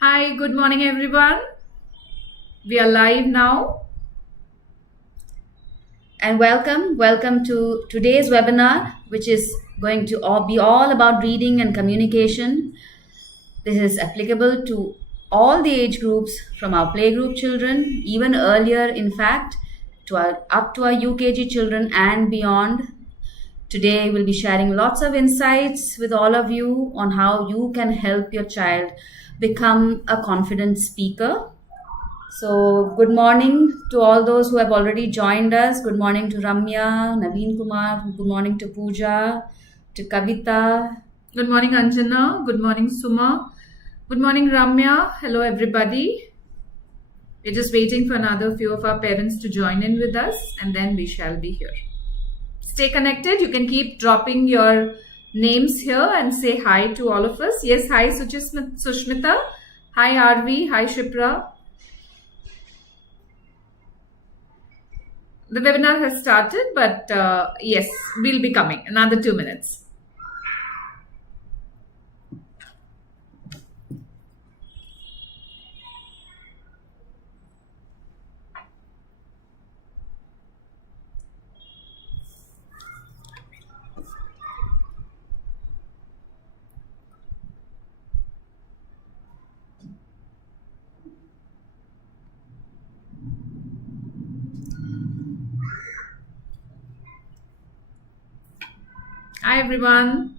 Hi, good morning, everyone. We are live now. And welcome to today's webinar, which is going to be all about reading and communication. This is applicable to all the age groups from our playgroup children, even earlier, in fact, up to our UKG children and beyond. Today, we'll be sharing lots of insights with all of you on how you can help your child become a confident speaker. So, good morning to all those who have already joined us. Good morning to Ramya, Naveen Kumar. Good morning to Pooja, to Kavita. Good morning, Anjana. Good morning, Suma. Good morning, Ramya. Hello, everybody. We're just waiting for another few of our parents to join in with us, and then we shall be here. Stay connected. You can keep dropping your names here and say hi to all of us. Yes, hi, Sushmita. Hi, RV. Hi, Shipra. The webinar has started, but yes, we'll be coming. Another 2 minutes. Hi, everyone.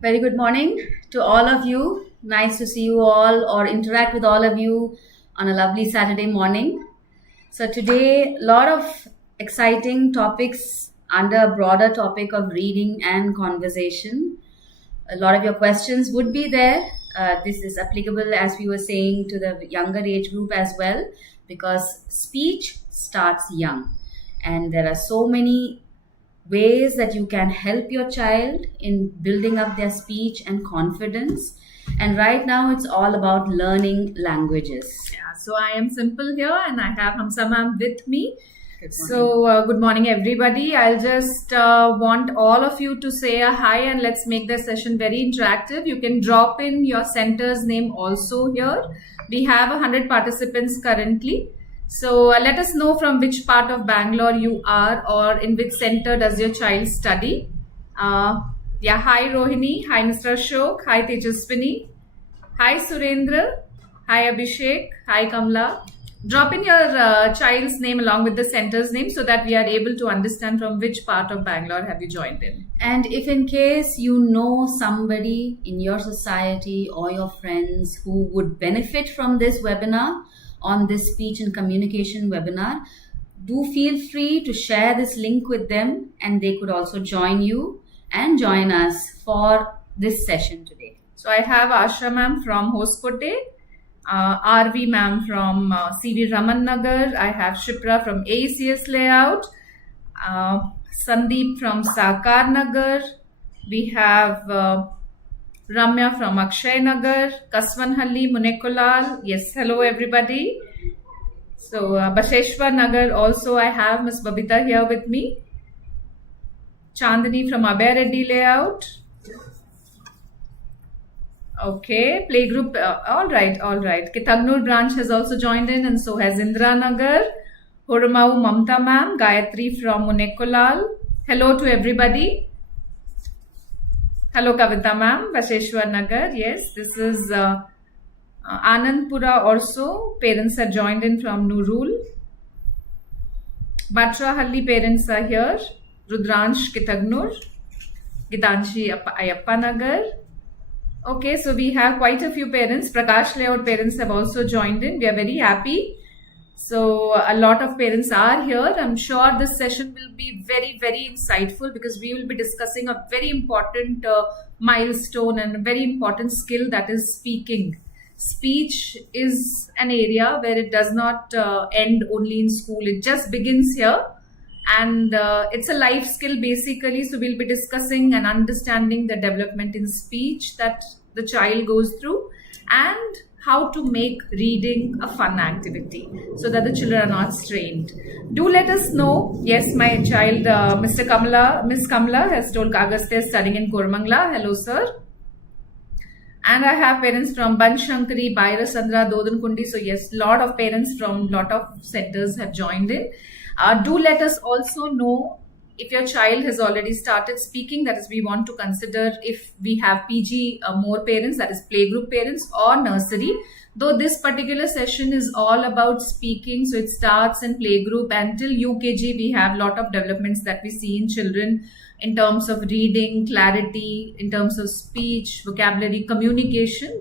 Very good morning to all of you. Nice to see you all or interact with all of you on a lovely Saturday morning. So, today, a lot of exciting topics under a broader topic of reading and conversation. A lot of your questions would be there. This is applicable, as we were saying, to the younger age group as well, because speech starts young. And there are so many ways that you can help your child in building up their speech and confidence. And right now, it's all about learning languages. Yeah, so I am Simple here, and I have Hamsa ma'am with me. Good morning. So, good morning, everybody. I'll just want all of you to say a hi, and let's make the session very interactive. You can drop in your center's name also here. We have 100 participants currently. So let us know from which part of Bangalore you are, or in which center does your child study. Yeah, hi Rohini, hi Mr. Ashok, hi Tejaswini, hi Surendra, hi Abhishek, hi Kamla. Drop in your child's name along with the center's name so that we are able to understand from which part of Bangalore have you joined in. And if in case you know somebody in your society or your friends who would benefit from this webinar, on this speech and communication webinar, do feel free to share this link with them, and they could also join you and join us for this session today. So I have Asha ma'am from Hoskote, RV ma'am from CV Raman Nagar. I have Shipra from ACS Layout, Sandeep from Sakar Nagar. We have Ramya from Akshay Nagar, Kaswanhalli, Munekolal. Yes, hello everybody. So Basheshwar Nagar also I have Miss Babita here with me. Chandani from Abhay Reddy Layout. Okay, playgroup. All right. Kitagnur branch has also joined in, and so has Indra Nagar. Hormau Mamta ma'am, Gayatri from Munekolal. Hello to everybody. Hello, Kavita ma'am, Basheshwar Nagar. Yes, this is Anandpura also. Parents are joined in from Nurul. Batrahalli parents are here. Rudransh Kitagnur. Gitanshi Ayappa Nagar. Okay, so we have quite a few parents. Prakash Layout parents have also joined in. We are very happy. So a lot of parents are here. I'm sure this session will be very, very insightful because we will be discussing a very important milestone and a very important skill, that is speaking. Speech is an area where it does not end only in school. It just begins here. And it's a life skill basically. So we'll be discussing and understanding the development in speech that the child goes through, and how to make reading a fun activity so that the children are not strained. Do let us know. Yes, my child, Miss Kamala has told Agastya is studying in Kormangla. Hello, sir. And I have parents from Banshankari, Bairasandra, Dodankundi. So yes, lot of parents from lot of centers have joined in. Do let us also know if your child has already started speaking. That is, we want to consider if we have PG more parents, that is playgroup parents or nursery. Though this particular session is all about speaking, so it starts in playgroup until UKG. We have lot of developments that we see in children in terms of reading, clarity, in terms of speech, vocabulary, communication.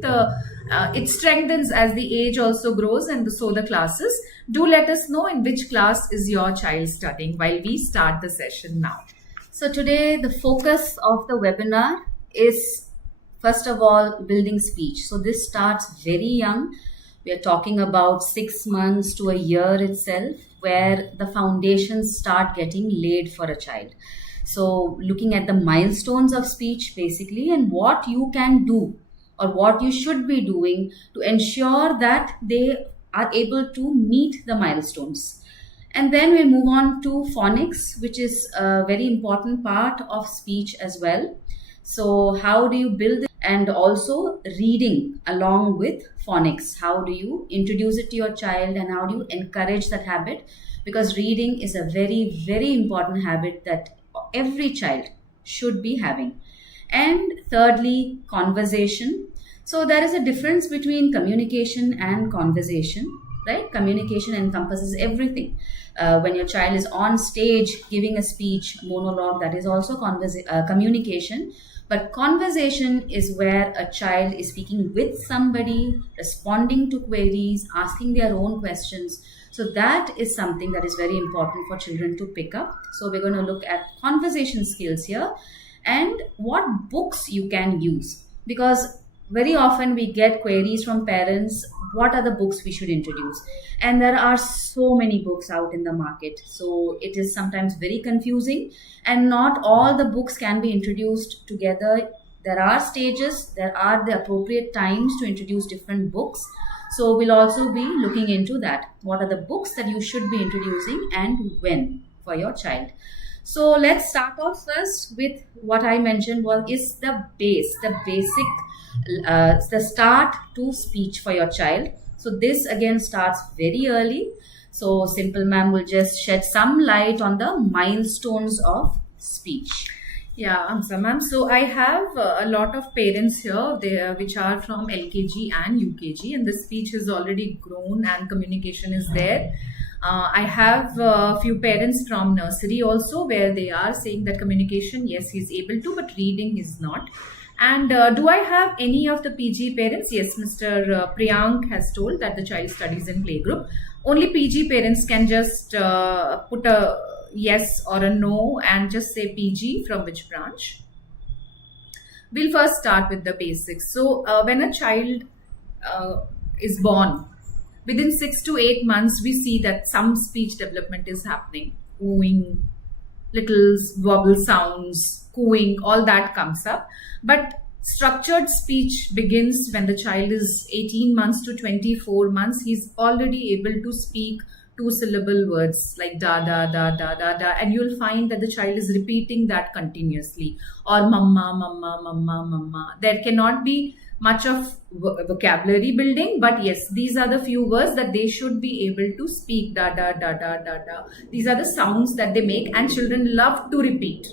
It strengthens as the age also grows, and so the classes. Do let us know in which class is your child studying while we start the session now. So today the focus of the webinar is, first of all, building speech. So this starts very young. We are talking about 6 months to a year itself, where the foundations start getting laid for a child. So looking at the milestones of speech basically, and what you can do or what you should be doing to ensure that they are able to meet the milestones. And then we move on to phonics, which is a very important part of speech as well. So how do you build it? And also reading along with phonics. How do you introduce it to your child and how do you encourage that habit? Because reading is a very, very important habit that every child should be having. And thirdly, conversation. So there is a difference between communication and conversation, right? Communication encompasses everything. When your child is on stage giving a speech, monologue, that is also communication. But conversation is where a child is speaking with somebody, responding to queries, asking their own questions. So that is something that is very important for children to pick up. So we're going to look at conversation skills here and what books you can use. Because very often we get queries from parents, what are the books we should introduce? And there are so many books out in the market. So it is sometimes very confusing and not all the books can be introduced together. There are stages, there are the appropriate times to introduce different books. So we'll also be looking into that. What are the books that you should be introducing and when for your child? So let's start off first with what I mentioned is the base, the basic, the start to speech for your child. So this again starts very early. So Simple Ma'am will just shed some light on the milestones of speech. Yeah, Amsa ma'am. So I have a lot of parents here, which are from LKG and UKG, and the speech has already grown and communication is there. I have a few parents from nursery also, where they are saying that communication, yes, he's able to, but reading he's not. And do I have any of the PG parents? Yes, Mr. Priyank has told that the child studies in playgroup. Only PG parents can just put a yes or a no and just say PG from which branch. We'll first start with the basics. So when a child is born, within 6 to 8 months, we see that some speech development is happening. Ooing, little wobble sounds, cooing, all that comes up. But structured speech begins when the child is 18 months to 24 months. He's already able to speak 2-syllable words like da da da da da da, and you'll find that the child is repeating that continuously, or mama mama mama mama. There cannot be much of vocabulary building, but yes, these are the few words that they should be able to speak. Da da da da da da. These are the sounds that they make, and children love to repeat.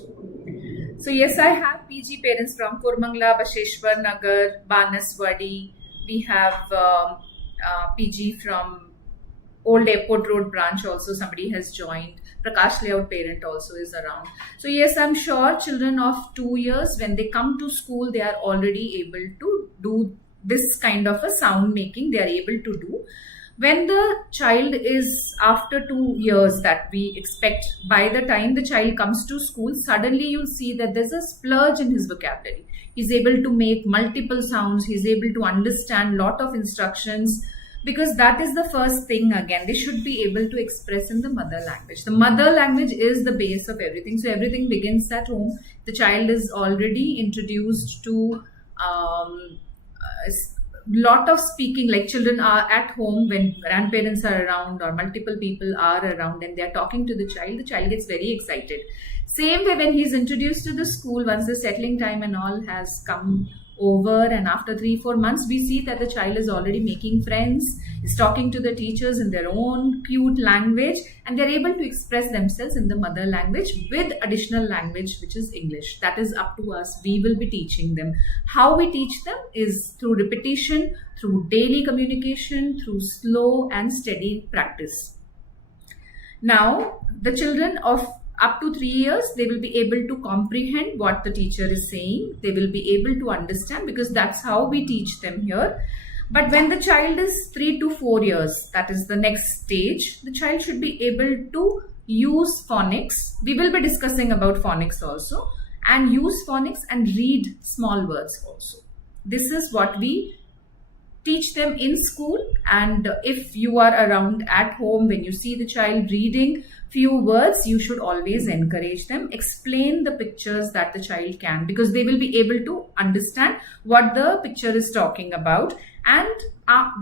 So yes, I have PG parents from Kurmangla, Basheshwar Nagar, Banaswadi. We have PG from Old Airport Road branch also, somebody has joined. Prakash Layout parent also is around. So yes, I'm sure children of 2 years, when they come to school, they are already able to do this kind of a sound making. They are able to do. When the child is after 2 years, that we expect, by the time the child comes to school, suddenly you'll see that there's a splurge in his vocabulary. He's able to make multiple sounds. He's able to understand lot of instructions, because that is the first thing. Again, they should be able to express in the mother language. The mother language is the base of everything. So everything begins at home. The child is already introduced to lot of speaking, like children are at home when grandparents are around or multiple people are around and they're talking to the child gets very excited. Same way when he's introduced to the school, once the settling time and all has come over, and after 3-4 months we see that the child is already making friends, is talking to the teachers in their own cute language, and they're able to express themselves in the mother language with additional language, which is English. That is up to us. We will be teaching them. How we teach them is through repetition, through daily communication, through slow and steady practice. Now, the children of up to 3 years, they will be able to comprehend what the teacher is saying. They will be able to understand, because that's how we teach them here. But when the child is 3 to 4 years, that is the next stage, the child should be able to use phonics. We will be discussing about phonics also, and use phonics and read small words also. This is what we teach them in school. And if you are around at home, when you see the child reading few words, you should always encourage them. Explain the pictures that the child can, because they will be able to understand what the picture is talking about, and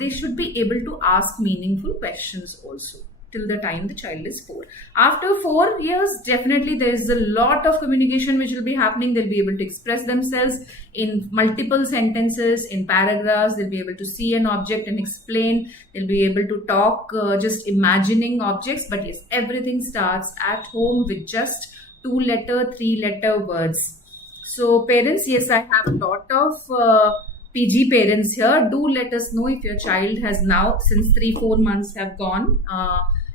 they should be able to ask meaningful questions also till the time the child is 4. After 4 years, definitely there is a lot of communication which will be happening. They'll be able to express themselves in multiple sentences, in paragraphs. They'll be able to see an object and explain. They'll be able to talk just imagining objects. But yes, everything starts at home with just 2-letter, 3-letter words. So parents, yes, I have a lot of PG parents here. Do let us know if your child has now, since 3-4 months have gone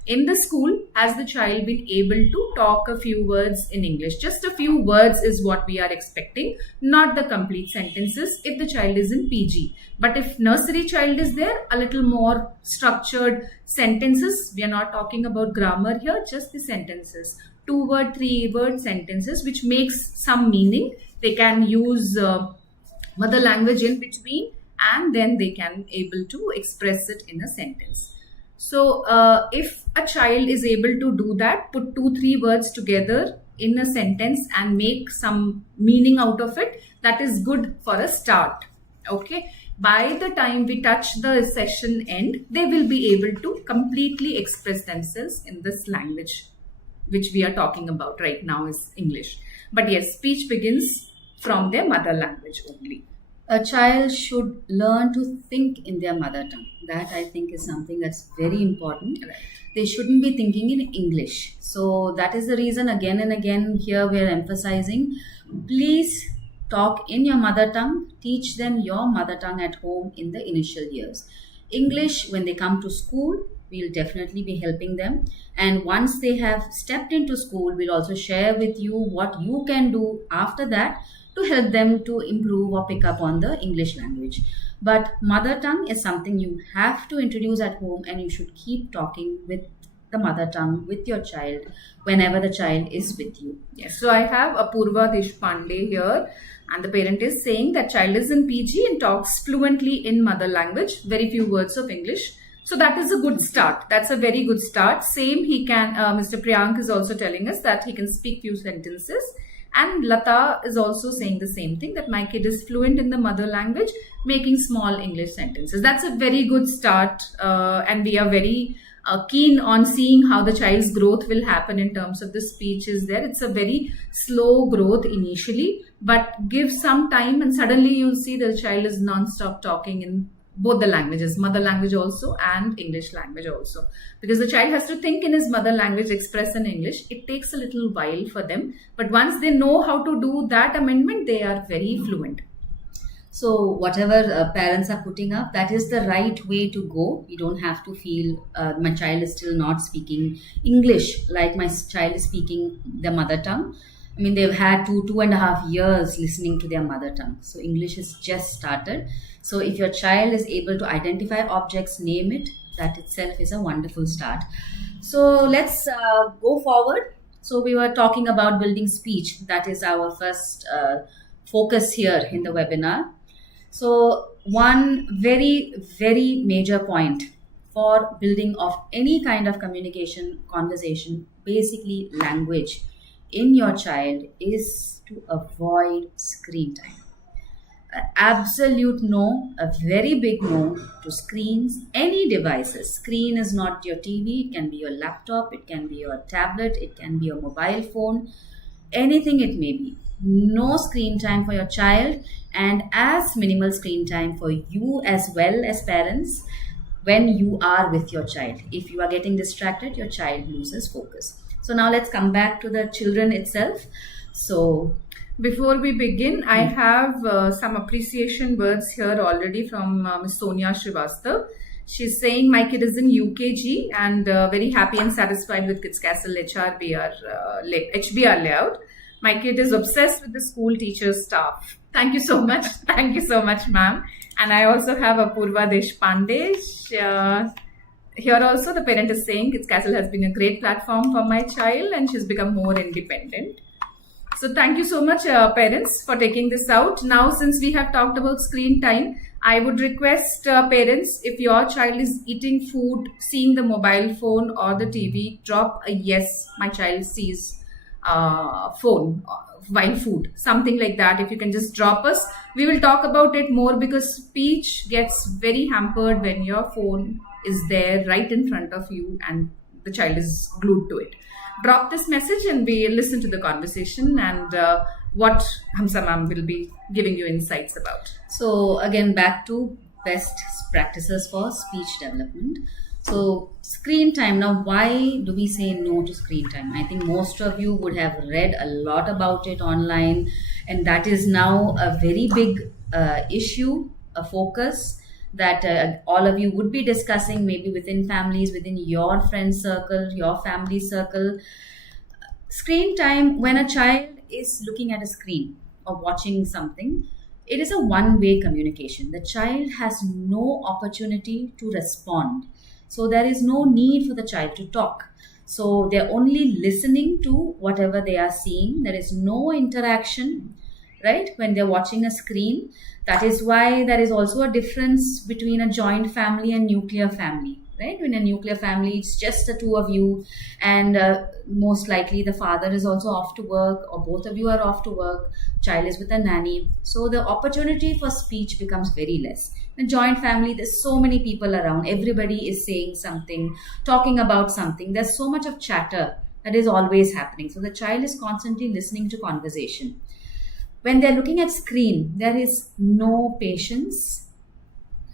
in the school, has the child been able to talk a few words in English? Just a few words is what we are expecting, not the complete sentences if the child is in PG. But if nursery child is there, a little more structured sentences. We are not talking about grammar here, just the sentences. 2-word, 3-word sentences which makes some meaning. They can use mother language in between, and then they can able to express it in a sentence. So if a child is able to do that, put 2-3 words together in a sentence and make some meaning out of it, that is good for a start. Okay. By the time we touch the session end, they will be able to completely express themselves in this language, which we are talking about right now is English. But yes, speech begins from their mother language only. A child should learn to think in their mother tongue. That I think is something that's very important. Right. They shouldn't be thinking in English. So that is the reason again and again here we are emphasizing, please talk in your mother tongue. Teach them your mother tongue at home in the initial years. English, when they come to school, we'll definitely be helping them. And once they have stepped into school, we'll also share with you what you can do after that to help them to improve or pick up on the English language. But mother tongue is something you have to introduce at home, and you should keep talking with the mother tongue with your child whenever the child is with you. Yes. So I have Apurva Deshpande here, and the parent is saying that child is in PG and talks fluently in mother language, very few words of English. So that is a good start. That's a very good start. Same, he can, Mr. Priyank is also telling us that he can speak few sentences. And Lata is also saying the same thing, that my kid is fluent in the mother language, making small English sentences. That's a very good start, and we are very keen on seeing how the child's growth will happen in terms of the speech is there. It's a very slow growth initially, but give some time and suddenly you'll see the child is non-stop talking in both the languages, mother language also and English language also. Because the child has to think in his mother language, express in English. It takes a little while for them. But once they know how to do that amendment, they are very fluent. So whatever parents are putting up, that is the right way to go. You don't have to feel my child is still not speaking English like my child is speaking their mother tongue. I mean, they've had 2.5 years listening to their mother tongue. So English has just started. So if your child is able to identify objects, name it, that itself is a wonderful start. So let's go forward. So we were talking about building speech. That is our first focus here in the webinar. So one very, very major point for building of any kind of communication, conversation, basically language in your child is to avoid screen time. An absolute no, a very big no to screens, any devices. Screen is not your TV, it can be your laptop, it can be your tablet, it can be your mobile phone, anything it may be. no screen time for your child and as minimal screen time for you as well as parents when you are with your child. If you are getting distracted, your child loses focus. So now let's come back to the children itself. So Before we begin, I have some appreciation words here already from Ms. Sonia Srivastav. She's saying my kid is in UKG and very happy and satisfied with Kids Castle HBR layout. My kid is obsessed with the school teachers staff. Thank you so much. Thank you so much, ma'am. And I also have Apurva Deshpande. Here also the parent is saying Kids Castle has been a great platform for my child and she's become more independent. So thank you so much, parents, for taking this out. Now, since we have talked about screen time, I would request parents, if your child is eating food, seeing the mobile phone or the TV, drop a yes, my child sees phone while food, something like that. If you can just drop us, we will talk about it more because speech gets very hampered when your phone is there right in front of you and the child is glued to it. Drop this message and we listen to the conversation and what Hamsa ma'am will be giving you insights about. So again, back to best practices for speech development. So screen time. Now, why do we say no to screen time? I think most of you would have read a lot about it online, and that is now a very big issue, a focus that all of you would be discussing, maybe within families, within your friend circle, your family circle. Screen time, when a child is looking at a screen or watching something, it is a one-way communication. The child has no opportunity to respond. So there is no need for the child to talk. So they're only listening to whatever they are seeing. There is no interaction, right, when they're watching a screen. That is why there is also a difference between a joint family and nuclear family, right? In a nuclear family, it's just the two of you, and most likely the father is also off to work, or both of you are off to work, child is with a nanny. So the opportunity for speech becomes very less. In a joint family, there's so many people around. Everybody is saying something, talking about something. There's so much of chatter that is always happening. So the child is constantly listening to conversation. When they're looking at screen, there is no patience,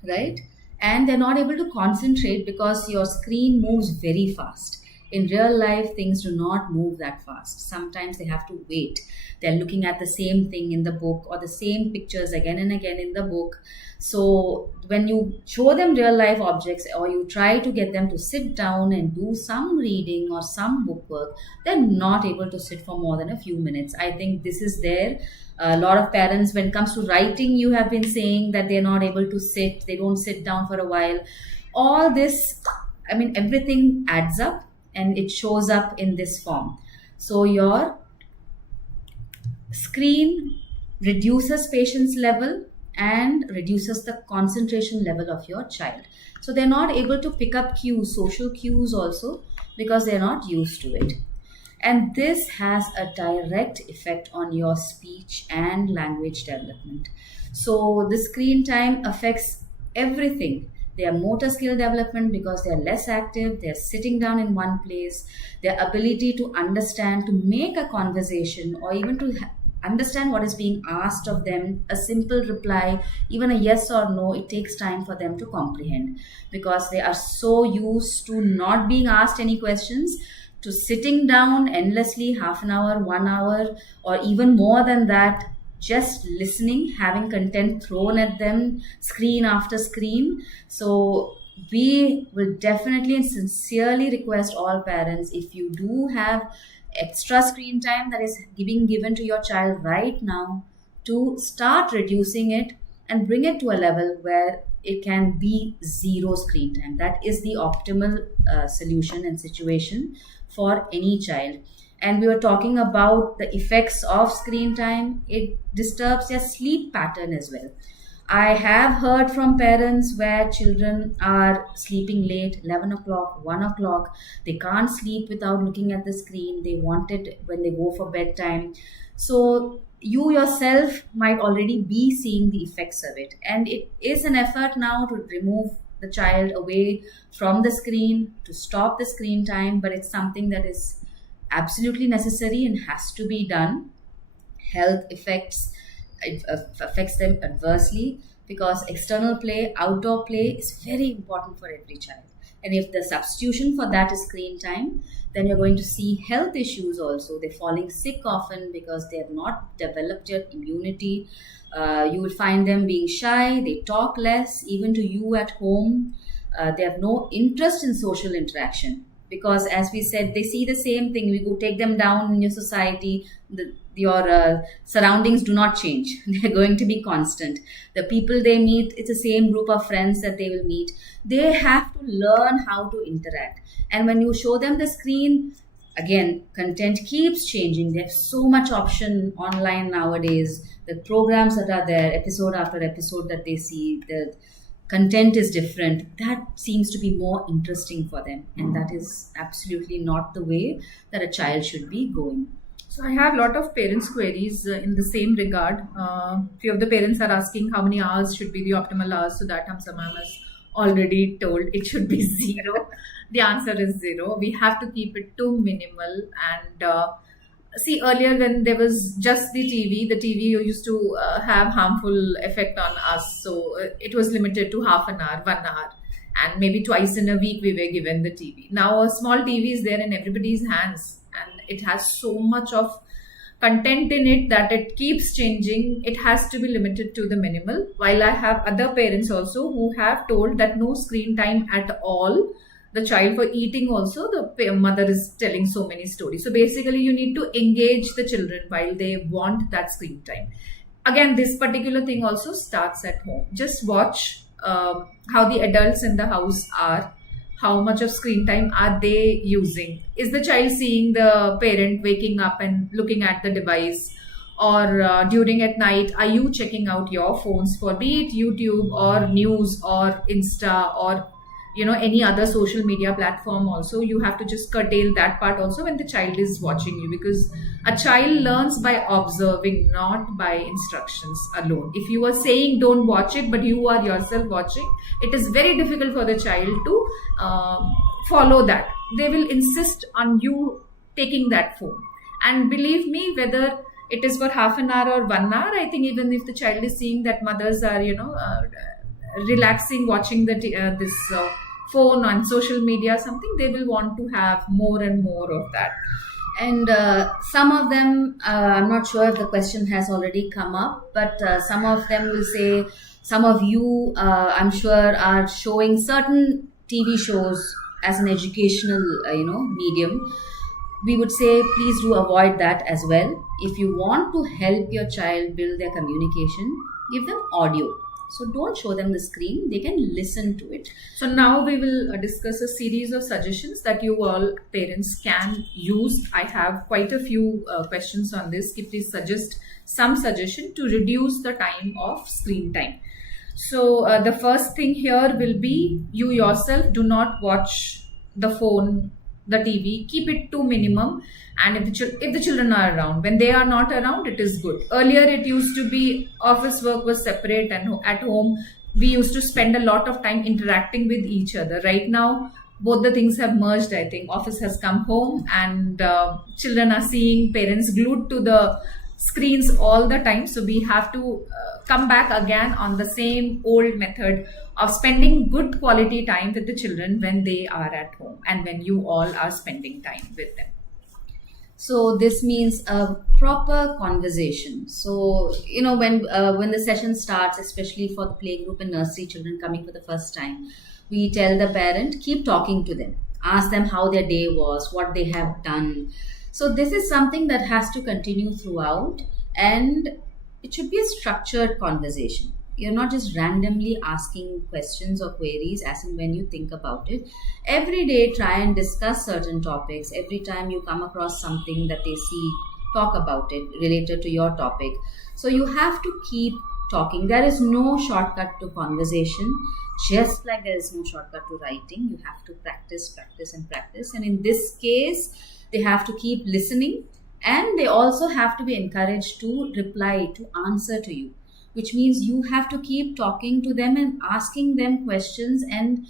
right? And they're not able to concentrate because your screen moves very fast. In real life, things do not move that fast. Sometimes they have to wait. They're looking at the same thing in the book or the same pictures again and again in the book. So when you show them real life objects or you try to get them to sit down and do some reading or some book work, they're not able to sit for more than a few minutes. I think this is there. A lot of parents, when it comes to writing, you have been saying that they're not able to sit, they don't sit down for a while. All this, I mean, everything adds up and it shows up in this form. So your screen reduces patience level and reduces the concentration level of your child. So they're not able to pick up cues, social cues also, because they're not used to it. And this has a direct effect on your speech and language development. So the screen time affects everything. Their motor skill development because they're less active, they're sitting down in one place, their ability to understand, to make a conversation, or even to understand what is being asked of them, a simple reply, even a yes or no, it takes time for them to comprehend because they are so used to not being asked any questions, to sitting down endlessly, half an hour, 1 hour, or even more than that, just listening, having content thrown at them, screen after screen. So we will definitely and sincerely request all parents, if you do have extra screen time that is given to your child right now, to start reducing it and bring it to a level where it can be zero screen time. That is the optimal solution and situation for any child. And we were talking about the effects of screen time. It disturbs their sleep pattern as well. I have heard from parents where children are sleeping late, 11 o'clock, 1 o'clock. They can't sleep without looking at the screen. They want it when they go for bedtime. So you yourself might already be seeing the effects of it. And it is an effort now to remove the child away from the screen, to stop the screen time, but it's something that is absolutely necessary and has to be done. health effects, it affects them adversely, because external play, outdoor play is very important for every child. And if the substitution for that is screen time, then you're going to see health issues also. They're falling sick often because they have not developed yet immunity. You will find them being shy, they talk less, even to you at home. They have no interest in social interaction, because, as we said, they see the same thing. We go take them down in your society, your surroundings do not change. They're going to be constant. The people they meet, it's the same group of friends that they will meet. They have to learn how to interact. And when you show them the screen, again, content keeps changing. They have so much option online nowadays. The programs that are there, episode after episode that they see, the content is different. That seems to be more interesting for them. And that is absolutely not the way that a child should be going. So I have a lot of parents' queries in the same regard. Few of the parents are asking how many hours should be the optimal hours. So that Hamsa ma'am has already told it should be 0. The answer is 0. We have to keep it too minimal. And see, earlier when there was just the TV used to have harmful effect on us. So it was limited to half an hour, 1 hour. And maybe twice in a week we were given the TV. Now a small TV is there in everybody's hands. And it has so much of content in it that it keeps changing. It has to be limited to the minimal. While I have other parents also who have told that no screen time at all. The child, for eating also, the mother is telling so many stories. So basically you need to engage the children while they want that screen time. Again, this particular thing also starts at home. Just watch how the adults in the house are. How much of screen time are they using? Is the child seeing the parent waking up and looking at the device? Or during at night, are you checking out your phones for be it YouTube or news or Insta or any other social media platform? Also, you have to just curtail that part also when the child is watching you, because a child learns by observing, not by instructions alone. If you are saying don't watch it, but you are yourself watching, it is very difficult for the child to follow that. They will insist on you taking that phone. And believe me, whether it is for half an hour or 1 hour, I think even if the child is seeing that mothers are, relaxing, watching this phone on social media, something, they will want to have more and more of that. And some of them, I'm not sure if the question has already come up, but some of them will say, some of you, I'm sure, are showing certain TV shows as an educational, medium. We would say, please do avoid that as well. If you want to help your child build their communication, give them audio. So don't show them the screen, they can listen to it. So now we will discuss a series of suggestions that you all parents can use. I have quite a few questions on this. Please suggest some suggestion to reduce the time of screen time. So the first thing here will be, you yourself do not watch the phone, the TV, keep it to minimum. And if the children are around, when they are not around, it is good. Earlier it used to be office work was separate, and at home we used to spend a lot of time interacting with each other. Right now both the things have merged. I think office has come home, and children are seeing parents glued to the screens all the time. So we have to come back again on the same old method of spending good quality time with the children when they are at home and when you all are spending time with them. So this means a proper conversation. So, when the session starts, especially for the playgroup and nursery children coming for the first time, we tell the parent, keep talking to them. Ask them how their day was, what they have done. So this is something that has to continue throughout, and it should be a structured conversation. You're not just randomly asking questions or queries as and when you think about it. Every day, try and discuss certain topics. Every time you come across something that they see, talk about it related to your topic. So you have to keep talking. There is no shortcut to conversation. Just like there is no shortcut to writing, you have to practice. And in this case, they have to keep listening, and they also have to be encouraged to reply, to answer to you. Which means you have to keep talking to them and asking them questions and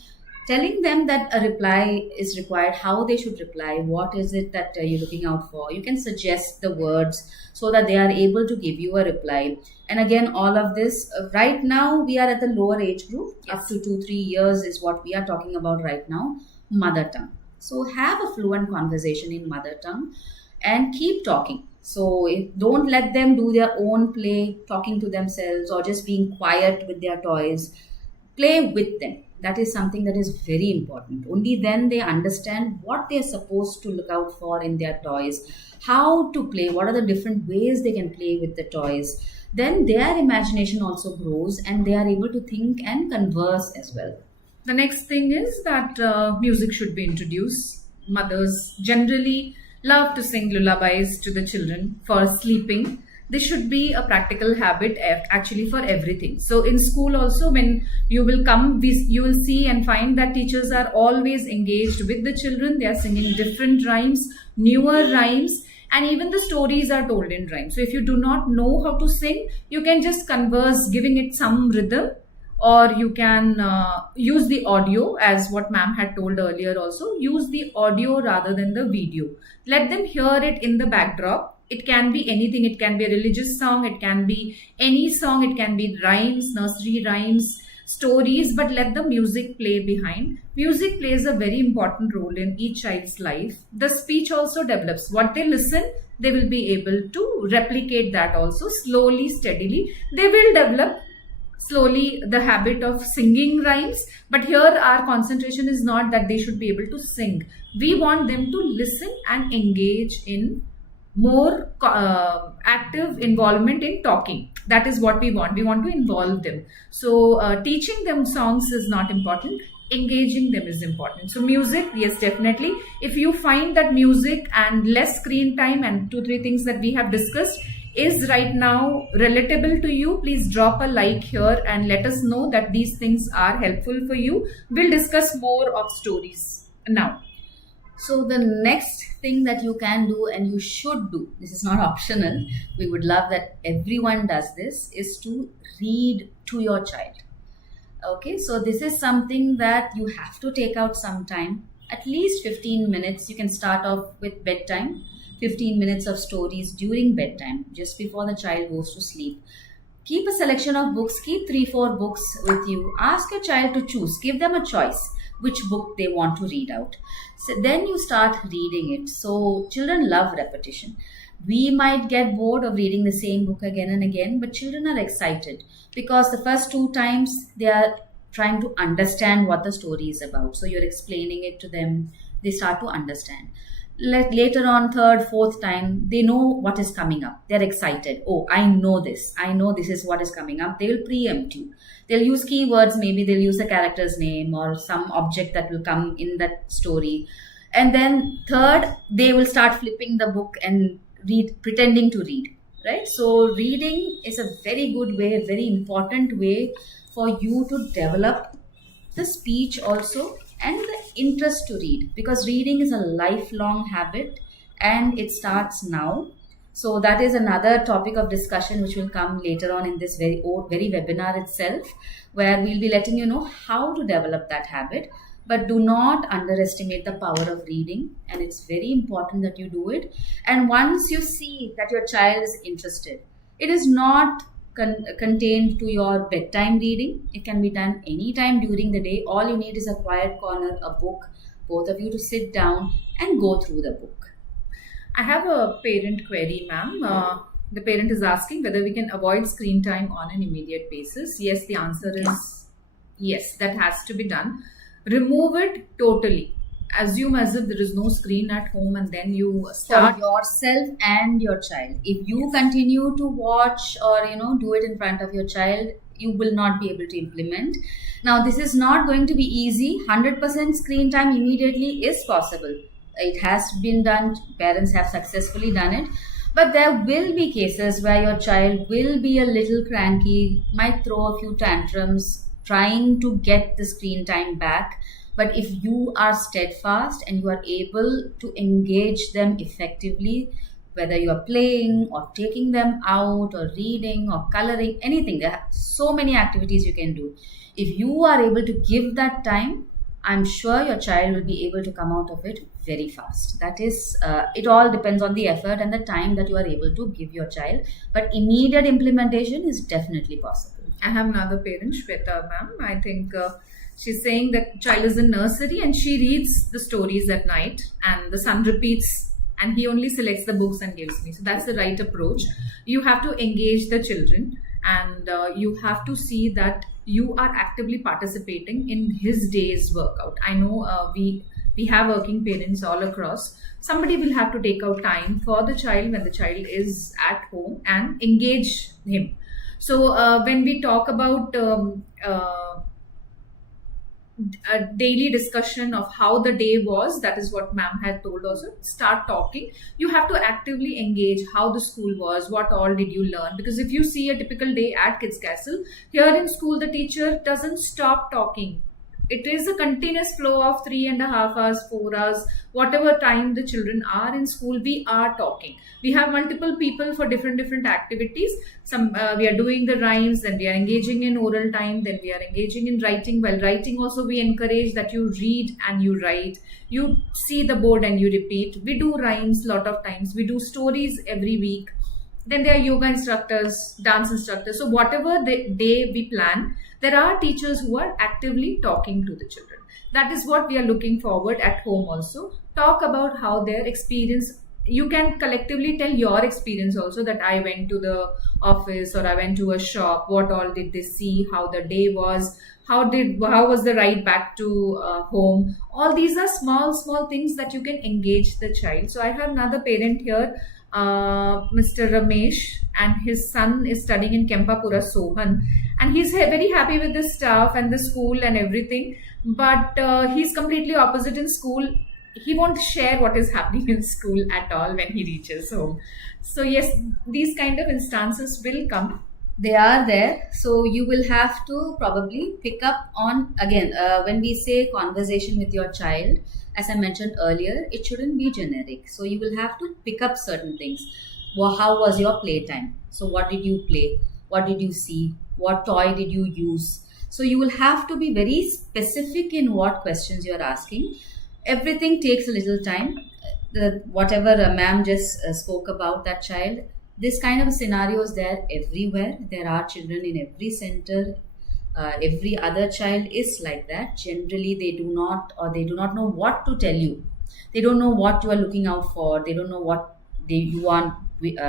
telling them that a reply is required, how they should reply, what is it that you're looking out for. You can suggest the words so that they are able to give you a reply. And again, all of this, right now, we are at the lower age group, up to 2-3 years is what we are talking about right now, mother tongue. So have a fluent conversation in mother tongue and keep talking. So don't let them do their own play, talking to themselves or just being quiet with their toys. Play with them. That is something that is very important. Only then they understand what they're supposed to look out for in their toys, how to play, what are the different ways they can play with the toys. Then their imagination also grows and they are able to think and converse as well. The next thing is that music should be introduced. Mothers generally love to sing lullabies to the children for sleeping. This should be a practical habit actually for everything. So in school also, when you will come, you will see and find that teachers are always engaged with the children. They are singing different rhymes, newer rhymes, and even the stories are told in rhymes. So if you do not know how to sing, you can just converse, giving it some rhythm, or you can use the audio, as what ma'am had told earlier also. Use the audio rather than the video. Let them hear it in the backdrop. It can be anything. It can be a religious song, it can be any song, it can be rhymes, nursery rhymes, stories, but let the music play behind. Music plays a very important role in each child's life. The speech also develops. What they listen, they will be able to replicate that also slowly, steadily. They will develop slowly the habit of singing rhymes, but here our concentration is not that they should be able to sing. We want them to listen and engage in more active involvement in talking. That is what we want. We want to involve them. So teaching them songs is not important. Engaging them is important. So music, yes, definitely. If you find that music and less screen time and 2-3 things that we have discussed is right now relatable to you, please drop a like here and let us know that these things are helpful for you. We'll discuss more of stories now. So the next thing that you can do and you should do, this is not optional, we would love that everyone does this, is to read to your child. Okay, so this is something that you have to take out some time, at least 15 minutes. You can start off with bedtime, 15 minutes of stories during bedtime, just before the child goes to sleep. Keep a selection of books, keep 3-4 books with you. Ask your child to choose, give them a choice which book they want to read out. So then you start reading it. So children love repetition. We might get bored of reading the same book again and again, but children are excited because the first 2 times they are trying to understand what the story is about. So you're explaining it to them, they start to understand. Later on, 3rd, 4th time, they know what is coming up. They're excited. Oh, I know this. I know this is what is coming up. They will preempt you. They'll use keywords. Maybe they'll use the character's name or some object that will come in that story. And then 3rd, they will start flipping the book and pretending to read. Right? So reading is a very good way, a very important way for you to develop the speech also and the interest to read, because reading is a lifelong habit and it starts now. So that is another topic of discussion which will come later on in this very webinar itself, where we'll be letting you know how to develop that habit. But do not underestimate the power of reading, and it's very important that you do it. And once you see that your child is interested, it is not contained to your bedtime reading. It can be done anytime during the day. All you need is a quiet corner, a book, both of you to sit down and go through the book. I have a parent query, ma'am. The parent is asking whether we can avoid screen time on an immediate basis. Yes, the answer is yes, that has to be done. Remove it totally. Assume as if there is no screen at home, and then you start. For yourself and your child. If you continue to watch or do it in front of your child, you will not be able to implement. Now this is not going to be easy. 100% screen time immediately is possible. It has been done. Parents have successfully done it. But there will be cases where your child will be a little cranky, might throw a few tantrums, trying to get the screen time back. But if you are steadfast and you are able to engage them effectively, whether you are playing or taking them out or reading or coloring, anything, there are so many activities you can do. If you are able to give that time, I'm sure your child will be able to come out of it very fast. That is, it all depends on the effort and the time that you are able to give your child. But immediate implementation is definitely possible. I have another parent, Shweta ma'am. I think she's saying that child is in nursery and she reads the stories at night and the son repeats and he only selects the books and gives me. So that's the right approach. You have to engage the children and you have to see that you are actively participating in his day's workout. I know we have working parents all across. Somebody will have to take out time for the child when the child is at home and engage him. So when we talk about a daily discussion of how the day was, that is what ma'am had told also. Start talking. You have to actively engage how the school was, what all did you learn. Because if you see a typical day at Kids Castle, here in school the teacher doesn't stop talking. It is a continuous flow of 3.5 hours, 4 hours, whatever time the children are in school, we are talking. We have multiple people for different activities. Some we are doing the rhymes, then we are engaging in oral time, then we are engaging in writing. While writing also we encourage that you read and you write. You see the board and you repeat. We do rhymes a lot of times. We do stories every week. Then there are yoga instructors, dance instructors. So whatever the day we plan, there are teachers who are actively talking to the children. That is what we are looking forward at home also. Talk about how their experience, you can collectively tell your experience also, that I went to the office or I went to a shop, what all did they see, how the day was, how was the ride back to home. All these are small things that you can engage the child. So I have another parent here, Mr. Ramesh, and his son is studying in Kempapura, Sohan, and he's very happy with the staff and the school and everything, but he's completely opposite in school. He won't share what is happening in school at all when he reaches home. So yes, these kind of instances will come. They are there. So you will have to probably pick up on, again, when we say conversation with your child, as I mentioned earlier, it shouldn't be generic. So you will have to pick up certain things. Well, how was your playtime? So what did you play? What did you see? What toy did you use? So you will have to be very specific in what questions you are asking. Everything takes a little time. Whatever ma'am just spoke about that child, this kind of scenarios there everywhere. There are children in every center. Every other child is like that. Generally, they do not know what to tell you. They don't know what you are looking out for. They don't know what you are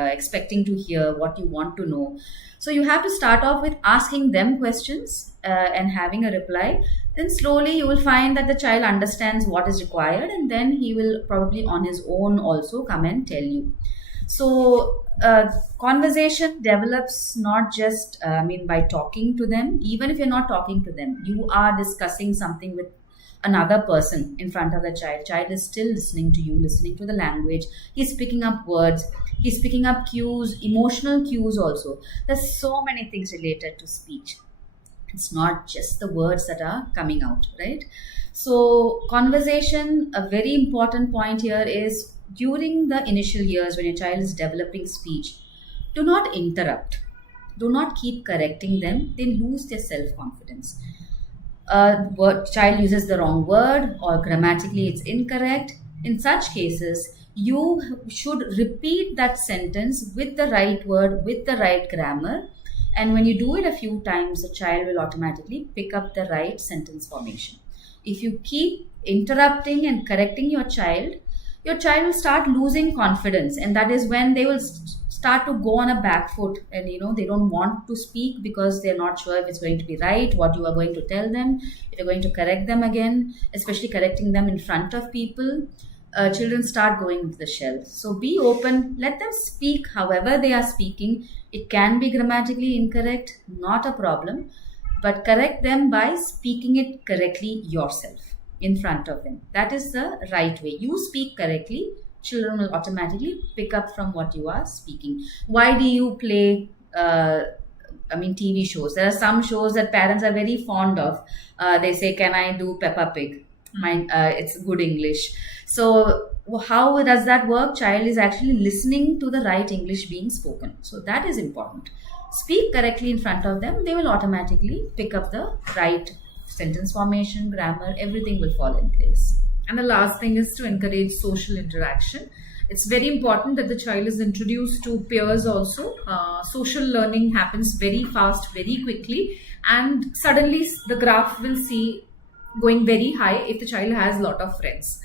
expecting to hear, what you want to know. So you have to start off with asking them questions and having a reply. Then slowly you will find that the child understands what is required, and then he will probably on his own also come and tell you. So conversation develops not just by talking to them. Even if you're not talking to them, you are discussing something with another person in front of the child is still listening to you, listening to the language. He's picking up words, he's picking up cues, emotional cues also. There's so many things related to speech. It's not just the words that are coming out, right? So conversation, a very important point here is, during the initial years when your child is developing speech, do not interrupt. Do not keep correcting them. They lose their self-confidence. Child uses the wrong word or grammatically it's incorrect. In such cases, you should repeat that sentence with the right word, with the right grammar. And when you do it a few times, the child will automatically pick up the right sentence formation. If you keep interrupting and correcting your child will start losing confidence, and that is when they will start to go on a back foot, and they don't want to speak because they're not sure if it's going to be right, what you are going to tell them, if you're going to correct them again, especially correcting them in front of people. Children start going into the shell. So be open, let them speak however they are speaking. It can be grammatically incorrect, not a problem, but correct them by speaking it correctly yourself in front of them. That is the right way. You speak correctly, children will automatically pick up from what you are speaking. Why do you play TV shows? There are some shows that parents are very fond of. They say, can I do Peppa Pig? It's good English. So how does that work? Child is actually listening to the right English being spoken. So that is important. Speak correctly in front of them. They will automatically pick up the right sentence formation, grammar, everything will fall in place. And the last thing is to encourage social interaction. It's very important that the child is introduced to peers also. Social learning happens very fast, very quickly, and suddenly the graph will see going very high if the child has a lot of friends.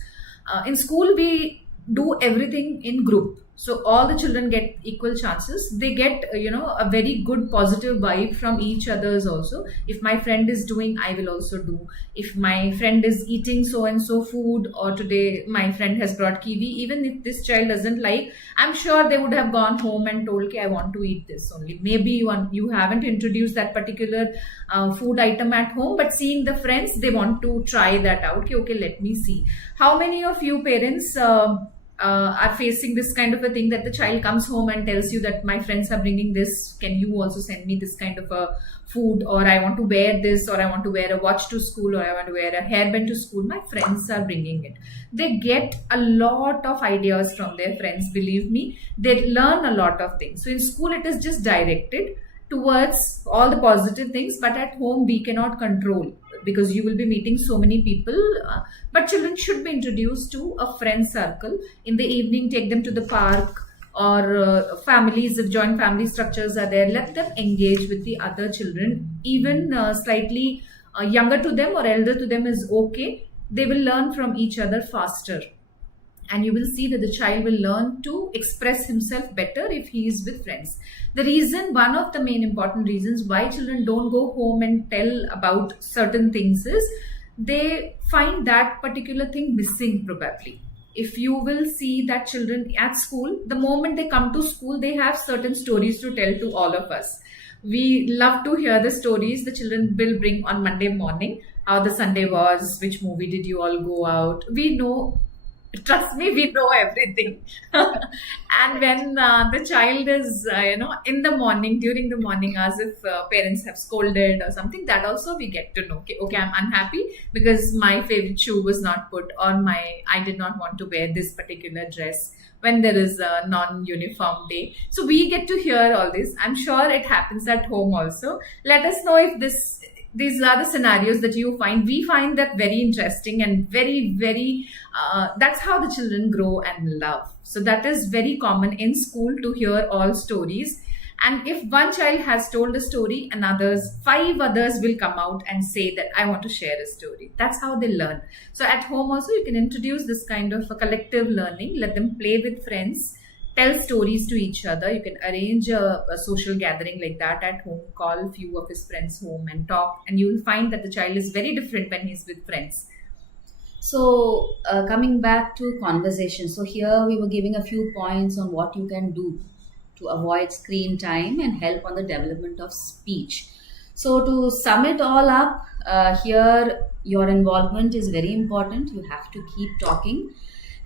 In school, we do everything in group. So all the children get equal chances. They get, a very good positive vibe from each others also. If my friend is doing, I will also do. If my friend is eating so and so food, or today my friend has brought kiwi, even if this child doesn't like, I'm sure they would have gone home and told, okay, I want to eat this only. Maybe you haven't introduced that particular food item at home, but seeing the friends, they want to try that out. Okay, let me see. How many of you parents are facing this kind of a thing, that the child comes home and tells you that my friends are bringing this, can you also send me this kind of a food, or I want to wear this, or I want to wear a watch to school, or I want to wear a hairband to school, my friends are bringing it. They get a lot of ideas from their friends, believe me. They learn a lot of things. So in school it is just directed towards all the positive things, but at home we cannot control, because you will be meeting so many people. But children should be introduced to a friend circle. In the evening, take them to the park, or families, if joint family structures are there, let them engage with the other children. Even slightly younger to them or elder to them is okay. They will learn from each other faster. And you will see that the child will learn to express himself better if he is with friends. One of the main important reasons why children don't go home and tell about certain things is they find that particular thing missing probably. If you will see that children at school, the moment they come to school, they have certain stories to tell to all of us. We love to hear the stories the children will bring on Monday morning, how the Sunday was, which movie did you all go out. We know, trust me, we know everything. And when the child is in the morning, during the morning, as if parents have scolded or something, that also we get to know. Okay, I'm unhappy because my favorite shoe was not put, or I did not want to wear this particular dress when there is a non-uniform day. So we get to hear all this. I'm sure it happens at home also. Let us know if these are the scenarios that you find. We find that very interesting and very, very, that's how the children grow and love. So that is very common in school to hear all stories. And if one child has told a story, five others will come out and say that I want to share a story. That's how they learn. So at home also, you can introduce this kind of a collective learning. Let them play with friends, tell stories to each other. You can arrange a social gathering like that at home, call a few of his friends home and talk, and you will find that the child is very different when he's with friends. So coming back to conversation, so here we were giving a few points on what you can do to avoid screen time and help on the development of speech. So to sum it all up, here your involvement is very important. You have to keep talking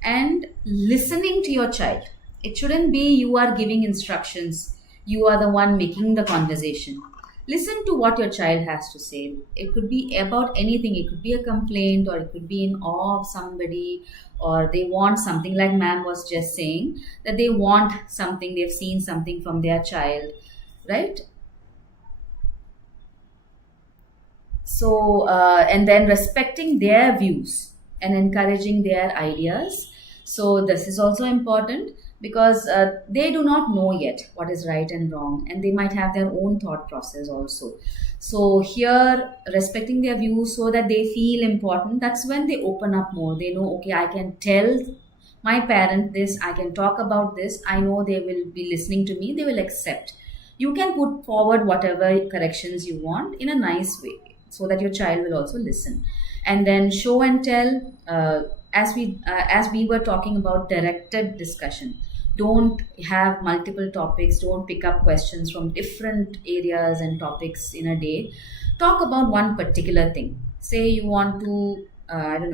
and listening to your child. It shouldn't be you are giving instructions, you are the one making the conversation. Listen to what your child has to say. It could be about anything. It could be a complaint, or it could be in awe of somebody, or they want something, like ma'am was just saying, that they want something, they've seen something from their child, right? So, and then respecting their views and encouraging their ideas. So this is also important, because they do not know yet what is right and wrong, and they might have their own thought process also. So here, respecting their views so that they feel important, that's when they open up more. They know, okay, I can tell my parent this, I can talk about this, I know they will be listening to me, they will accept. You can put forward whatever corrections you want in a nice way, so that your child will also listen. And then show and tell, as we were talking about directed discussion. Don't have multiple topics. Don't pick up questions from different areas and topics in a day. Talk about one particular thing. Say you want to,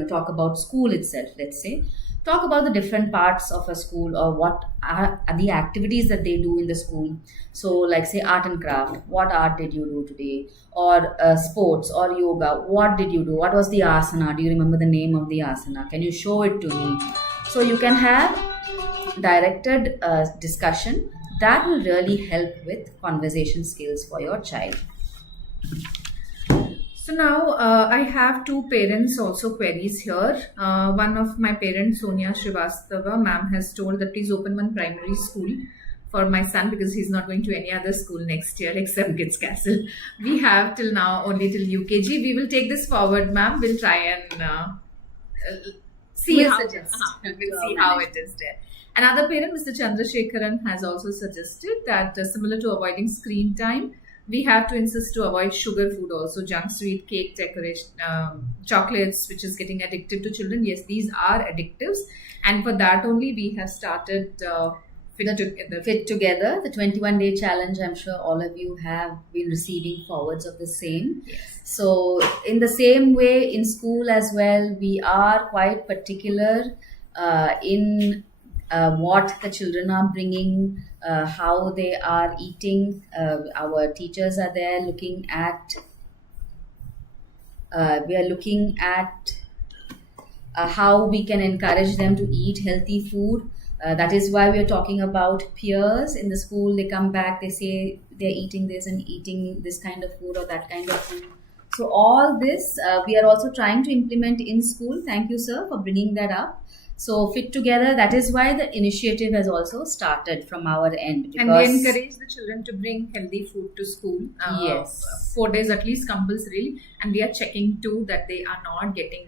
talk about school itself, let's say. Talk about the different parts of a school, or what are the activities that they do in the school. So like say art and craft. What art did you do today? Or sports or yoga. What did you do? What was the asana? Do you remember the name of the asana? Can you show it to me? So you can have directed discussion that will really help with conversation skills for your child. So now I have two parents also queries here. One of my parents, Sonia Srivastava, ma'am has told that please open one primary school for my son because he's not going to any other school next year except Kids Castle. We have till now only till UKG. We will take this forward, ma'am. We'll try and see We'll how suggest. we'll see how it is there. Another parent, Mr. Chandrasekharan, has also suggested that similar to avoiding screen time, we have to insist to avoid sugar food also, junk, sweet, cake, decoration, chocolates, which is getting addictive to children. Yes, these are addictives, and for that only we have started Fit Together, the 21-day challenge. I'm sure all of you have been receiving forwards of the same. Yes. So, in the same way, in school as well, we are quite particular in what the children are bringing, how they are eating. Our teachers are there looking at. We are looking at how we can encourage them to eat healthy food. That is why we are talking about peers in the school. They come back, they say they're eating this and eating this kind of food or that kind of food. So all this we are also trying to implement in school. Thank you, sir, for bringing that up. So Fit Together, that is why the initiative has also started from our end. And we encourage the children to bring healthy food to school. Yes. 4 days at least compulsorily. And we are checking too that they are not getting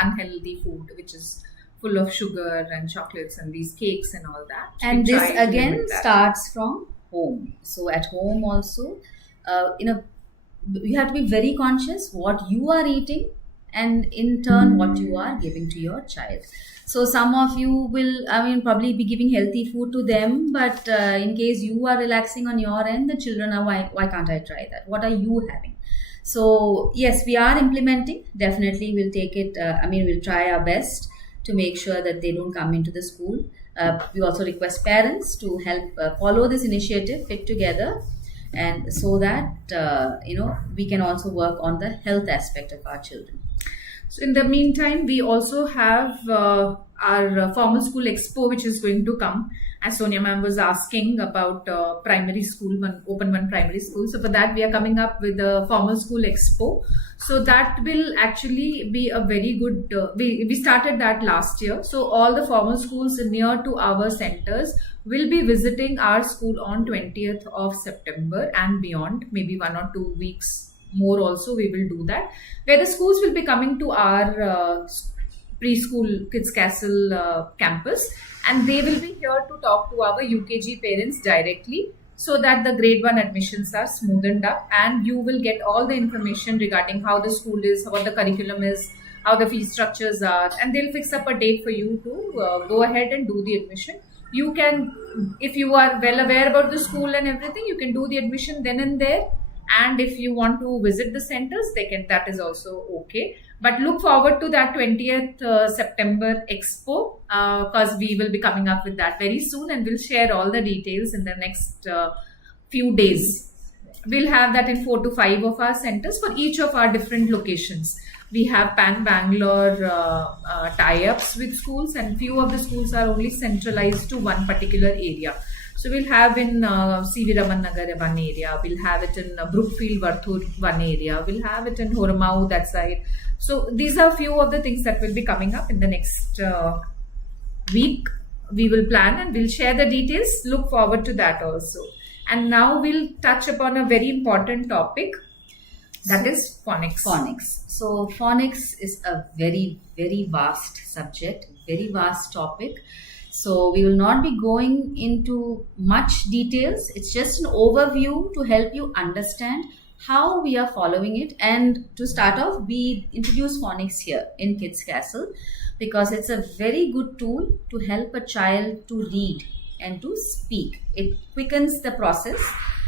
unhealthy food, which is full of sugar and chocolates and these cakes and all that. And We this try to again limit that. starts from home. So at home also, you have to be very conscious what you are eating and in turn what you are giving to your child. So some of you will, probably be giving healthy food to them, but in case you are relaxing on your end, the children are, why can't I try that? What are you having? So yes, we are implementing. Definitely we'll take it, we'll try our best to make sure that they don't come into the school. We also request parents to help follow this initiative, Fit Together, and so that we can also work on the health aspect of our children. So in the meantime, we also have our formal school expo, which is going to come. As Sonia ma'am was asking about primary school, open one primary school. So for that, we are coming up with a formal school expo. So that will actually be a very good, we started that last year. So all the formal schools near to our centers will be visiting our school on 20th of September and beyond, maybe 1 or 2 weeks more also we will do that, where the schools will be coming to our preschool Kids Castle campus, and they will be here to talk to our UKG parents directly so that the grade 1 admissions are smoothened up, and you will get all the information regarding how the school is, what the curriculum is, how the fee structures are, and they'll fix up a date for you to go ahead and do the admission. You can, if you are well aware about the school and everything, you can do the admission then and there. And if you want to visit the centers, that is also okay. But look forward to that 20th September expo because we will be coming up with that very soon, and we'll share all the details in the next few days. We'll have that in 4 to 5 of our centers for each of our different locations. We have Pan Bangalore tie-ups with schools, and few of the schools are only centralized to one particular area. So we'll have in C.V. Raman Nagar one area, we'll have it in Brookfield, Varthur one area, we'll have it in Horamau that side. So these are few of the things that will be coming up in the next week. We will plan and we'll share the details. Look forward to that also. And now we'll touch upon a very important topic, that is phonics. Phonics. So phonics is a very, very vast subject, very vast topic. So we will not be going into much details. It's just an overview to help you understand how we are following it. And to start off, we introduce phonics here in Kids Castle because it's a very good tool to help a child to read and to speak. It quickens the process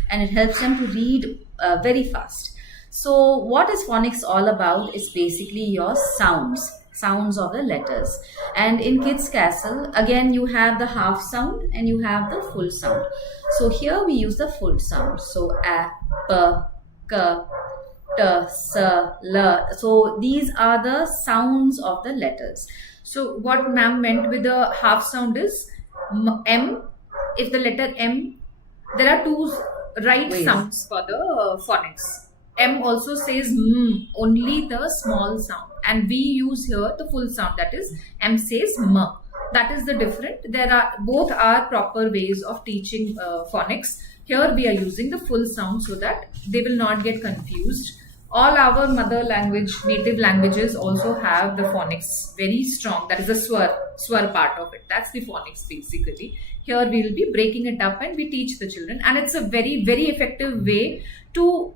and it helps them to read very fast. So what is phonics all about? It's basically your sounds of the letters. And in Kids Castle, again, you have the half sound and you have the full sound. So here we use the full sound. So a, p, k, t, s, l. So these are the sounds of the letters. So what ma'am meant with the half sound is M. If the letter M, there are two right sounds for the phonics. M also says only the small sound, and we use here the full sound, that is M says M. That is the different. There are both are proper ways of teaching phonics. Here we are using the full sound so that they will not get confused. All our mother language, native languages also have the phonics very strong. That is the swar part of it. That's the phonics basically. Here we will be breaking it up and we teach the children, and it's a very, very effective way to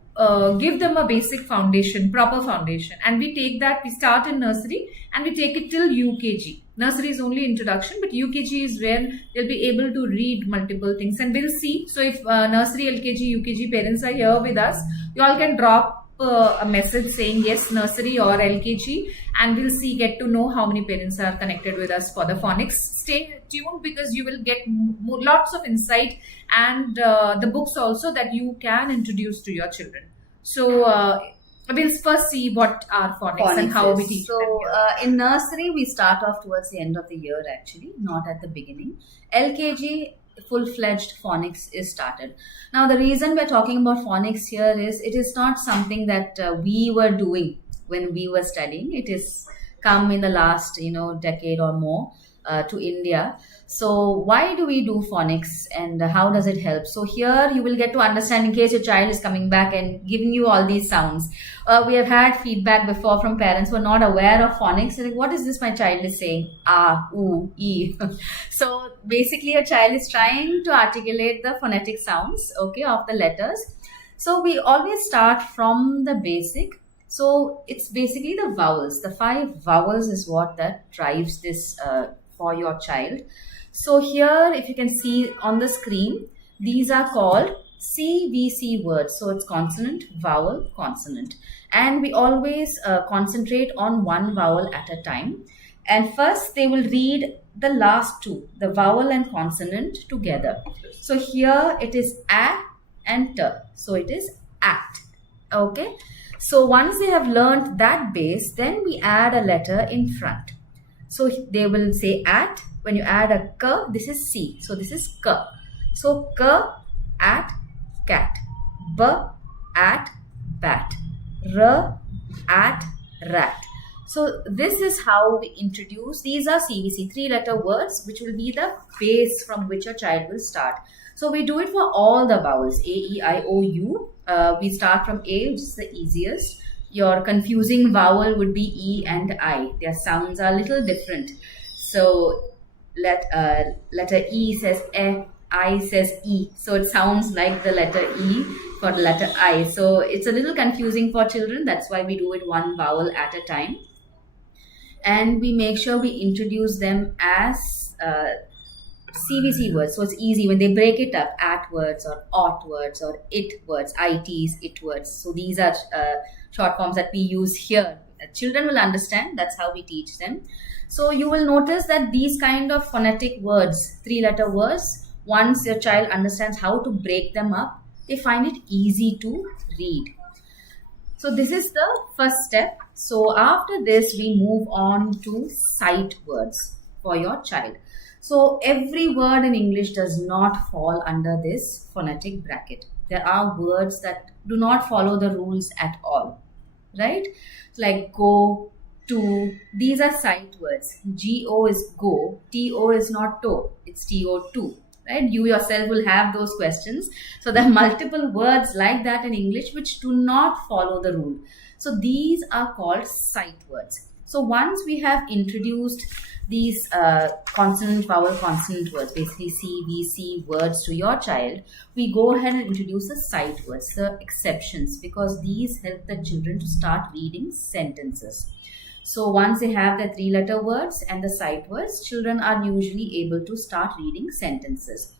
give them a basic foundation, proper foundation. And we take that, we start in nursery and we take it till UKG. Nursery is only introduction, but UKG is where they'll be able to read multiple things, and we'll see. So if nursery, LKG, UKG parents are here with us, you all can drop a message saying yes, nursery or LKG, and we'll see, get to know how many parents are connected with us for the phonics. Stay tuned because you will get lots of insight and the books also that you can introduce to your children. So we'll first see what are phonics and how we teach them. So in nursery we start off towards the end of the year actually, not at the beginning. LKG full-fledged phonics is started. Now the reason we're talking about phonics here is it is not something that we were doing when we were studying. It is come in the last decade or more to India. So why do we do phonics and how does it help? So here you will get to understand, in case your child is coming back and giving you all these sounds. We have had feedback before from parents who are not aware of phonics. They're like, what is this my child is saying? Ah, oo, e. So basically your child is trying to articulate the phonetic sounds, okay, of the letters. So we always start from the basic. So it's basically the vowels. The 5 vowels is what that drives this for your child. So here, if you can see on the screen, these are called CVC words. So it's consonant, vowel, consonant. And we always concentrate on one vowel at a time. And first they will read the last 2, the vowel and consonant together. So here it is A and T. So it is act. Okay. So once they have learned that base, then we add a letter in front. So they will say at. When you add a K, this is C. So this is K. So K, at, cat. B, at, bat. R, at, rat. So this is how we introduce. These are CVC, 3-letter words, which will be the base from which a child will start. So we do it for all the vowels, A, E, I, O, U. We start from A, which is the easiest. Your confusing vowel would be E and I. Their sounds are a little different. So letter E says E, I says E. So it sounds like the letter E for the letter I. So it's a little confusing for children. That's why we do it one vowel at a time. And we make sure we introduce them as CVC words. So it's easy when they break it up, at words or ought words or it words, ITs, it words. So these are short forms that we use here. Children will understand. That's how we teach them. So you will notice that these kind of phonetic words, 3-letter words, once your child understands how to break them up, they find it easy to read. So this is the first step. So after this, we move on to sight words for your child. So every word in English does not fall under this phonetic bracket. There are words that do not follow the rules at all, right? Like go, to, these are sight words. Go is go, to is not to, it's to, right? You yourself will have those questions. So there are multiple words like that in English which do not follow the rule. So these are called sight words. So once we have introduced these consonant, vowel, consonant words, basically C, V, C words to your child, we go ahead and introduce the sight words, the exceptions, because these help the children to start reading sentences. So once they have the 3-letter words and the sight words, children are usually able to start reading sentences.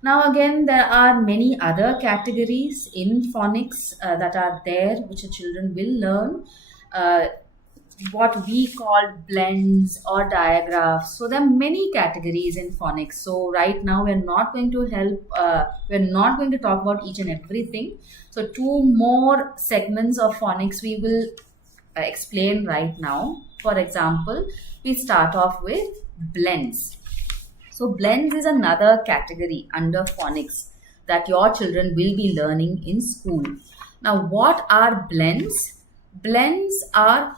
Now again, there are many other categories in phonics that are there which the children will learn. What we call blends or digraphs. So there are many categories in phonics. So right now we're not going to talk about each and everything. So 2 more segments of phonics we will explain right now. For example, we start off with blends. So blends is another category under phonics that your children will be learning in school. Now, what are blends? Blends are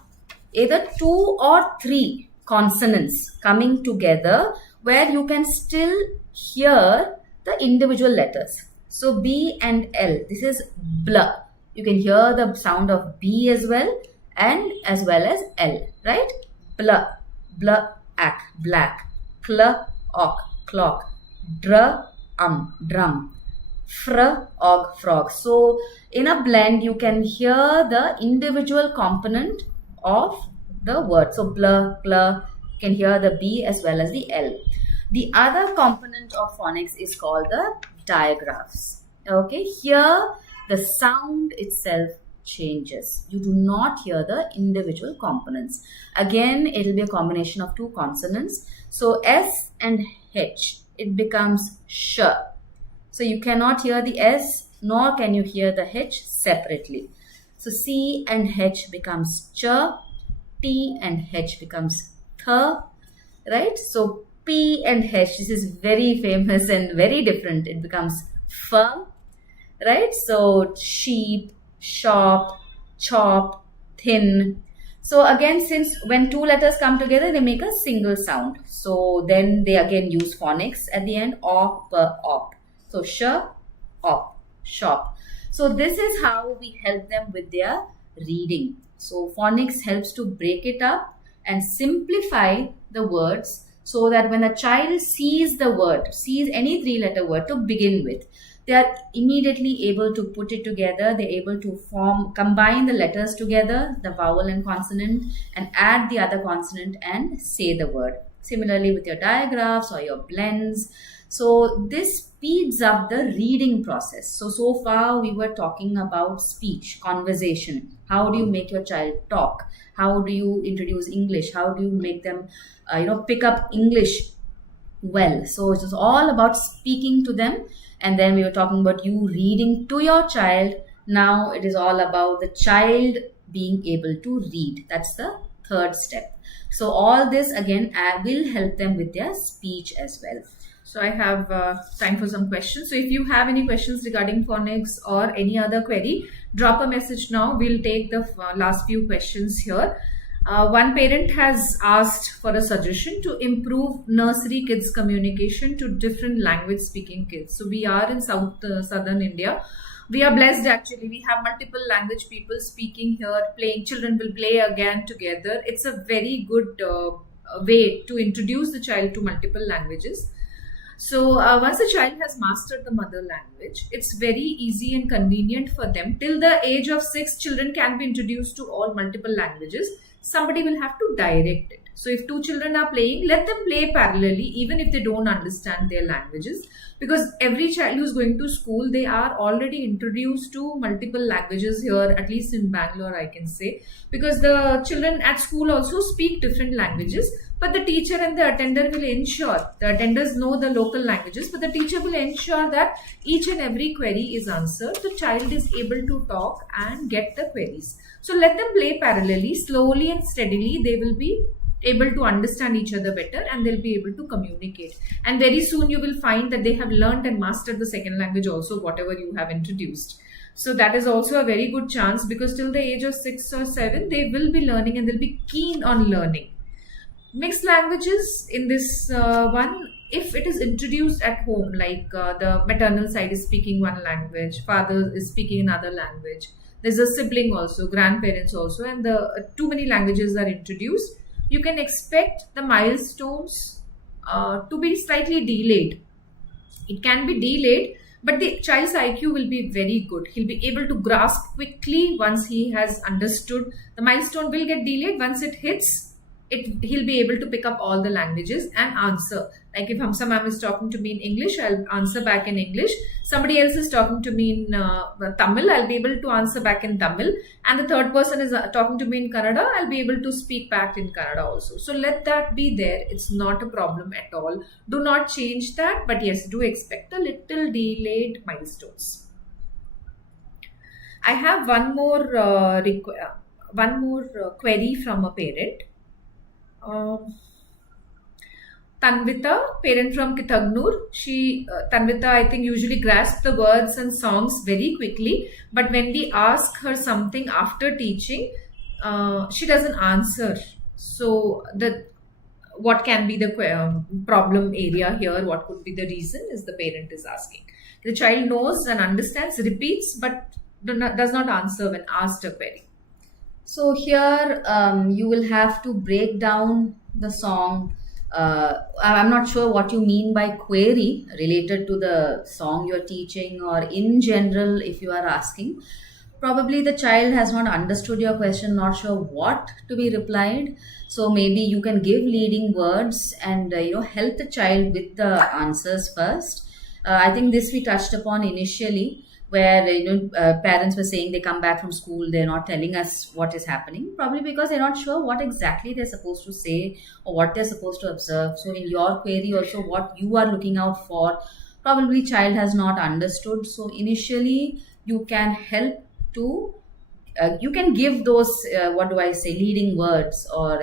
either 2 or 3 consonants coming together where you can still hear the individual letters. So B and L, this is bl. You can hear the sound of B as well as L, right? Bl, bl, ak, black, cl, ok, clock, dr, drum, fr, og, frog. So in a blend, you can hear the individual component of the word. So bl, bl, you can hear the B as well as the L. The other component of phonics is called the digraphs. Okay, here the sound itself changes. You do not hear the individual components. Again, it will be a combination of 2 consonants. So S and H, it becomes sh. So you cannot hear the S nor can you hear the H separately. So C and H becomes ch, T and H becomes th, right? So P and H, this is very famous and very different. It becomes f, right? So sheep, shop, chop, thin. So again, since when 2 letters come together, they make a single sound. So then they again use phonics at the end, op, op. So sh, op, shop. So this is how we help them with their reading. So phonics helps to break it up and simplify the words so that when a child sees the word, sees any 3-letter word to begin with, they are immediately able to put it together. They're able to combine the letters together, the vowel and consonant, and add the other consonant and say the word. Similarly with your digraphs or your blends. So this speeds up the reading process. So far we were talking about speech, conversation. How do you make your child talk? How do you introduce English? How do you make them, pick up English well? So it was all about speaking to them. And then we were talking about you reading to your child. Now it is all about the child being able to read. That's the 3rd step. So all this again will help them with their speech as well. So I have time for some questions. So if you have any questions regarding phonics or any other query, drop a message now. We'll take the last few questions here. One parent has asked for a suggestion to improve nursery kids communication to different language speaking kids. So we are in southern India. We are blessed actually. We have multiple language people speaking here, playing. Children will play again together. It's a very good way to introduce the child to multiple languages. So once a child has mastered the mother language, it's very easy and convenient for them. Till the age of 6, children can be introduced to all multiple languages. Somebody will have to direct it. So if 2 children are playing, let them play parallelly, even if they don't understand their languages. Because every child who's going to school, they are already introduced to multiple languages here, at least in Bangalore, I can say. Because the children at school also speak different languages. But the teacher and the attender will ensure, the attenders know the local languages, but the teacher will ensure that each and every query is answered. The child is able to talk and get the queries. So let them play parallelly, slowly and steadily. They will be able to understand each other better and they'll be able to communicate. And very soon you will find that they have learned and mastered the second language also, whatever you have introduced. So that is also a very good chance, because till the age of 6 or 7, they will be learning and they'll be keen on learning. Mixed languages in this one, if it is introduced at home, like the maternal side is speaking one language, father is speaking another language, there's a sibling also, grandparents also, and the too many languages are introduced, you can expect the milestones to be slightly delayed. It can be delayed, but the child's IQ will be very good. He'll be able to grasp quickly once he has understood. The milestone will get delayed. Once it hits, he'll be able to pick up all the languages and answer. Like if Hamsa ma'am is talking to me in English, I'll answer back in English. Somebody else is talking to me in Tamil, I'll be able to answer back in Tamil. And the third person is talking to me in Kannada, I'll be able to speak back in Kannada also. So let that be there. It's not a problem at all. Do not change that. But yes, do expect a little delayed milestones. I have one more query from a parent. Tanvita, parent from Kithagnur. Tanvita, I think, usually grasps the words and songs very quickly. But when we ask her something after teaching, she doesn't answer. So what can be the problem area here? What could be the reason? Is the parent is asking. The child knows and understands, repeats, but does not answer when asked a query. So here you will have to break down the song. I'm not sure what you mean by query related to the song you're teaching, or in general, if you are asking. Probably the child has not understood your question, not sure what to be replied. So maybe you can give leading words and help the child with the answers first. I think this we touched upon initially, where parents were saying they come back from school, they're not telling us what is happening, probably because they're not sure what exactly they're supposed to say or what they're supposed to observe. So in your query also, what you are looking out for, probably child has not understood. So initially you can help to you can give those leading words, or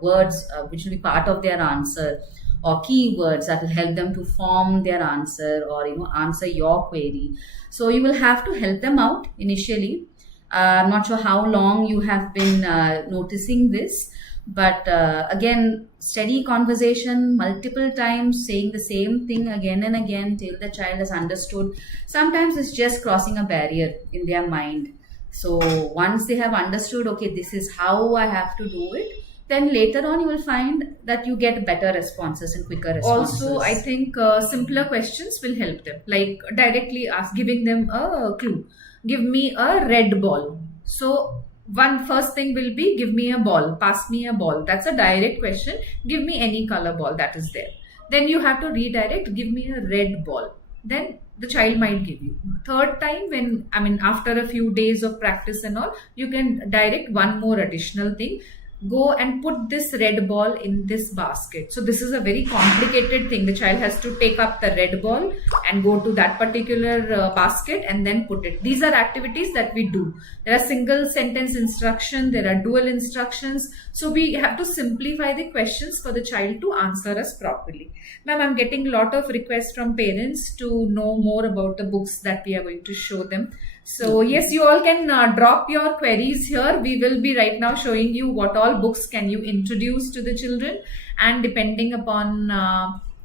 words which will be part of their answer, or keywords that will help them to form their answer, or answer your query. So you will have to help them out initially. I'm not sure how long you have been noticing this, but again, steady conversation multiple times, saying the same thing again and again till the child has understood. Sometimes it's just crossing a barrier in their mind. So once they have understood, okay, this is how I have to do it, then later on you will find that you get better responses and quicker responses. Also, I think simpler questions will help them, like directly giving them a clue. Give me a red ball. So one first thing will be, give me a ball, pass me a ball. That's a direct question. Give me any color ball that is there. Then you have to redirect, give me a red ball. Then the child might give you. Third time, after a few days of practice and all, you can direct one more additional thing. Go and put this red ball in this basket. So this is a very complicated thing. The child has to take up the red ball and go to that particular basket and then put it. These are activities that we do. There are single sentence instruction, there are dual instructions. So we have to simplify the questions for the child to answer us properly. Ma'am, I'm getting a lot of requests from parents to know more about the books that we are going to show them. So yes, you all can drop your queries here. We will be right now showing you what all books can you introduce to the children, and depending upon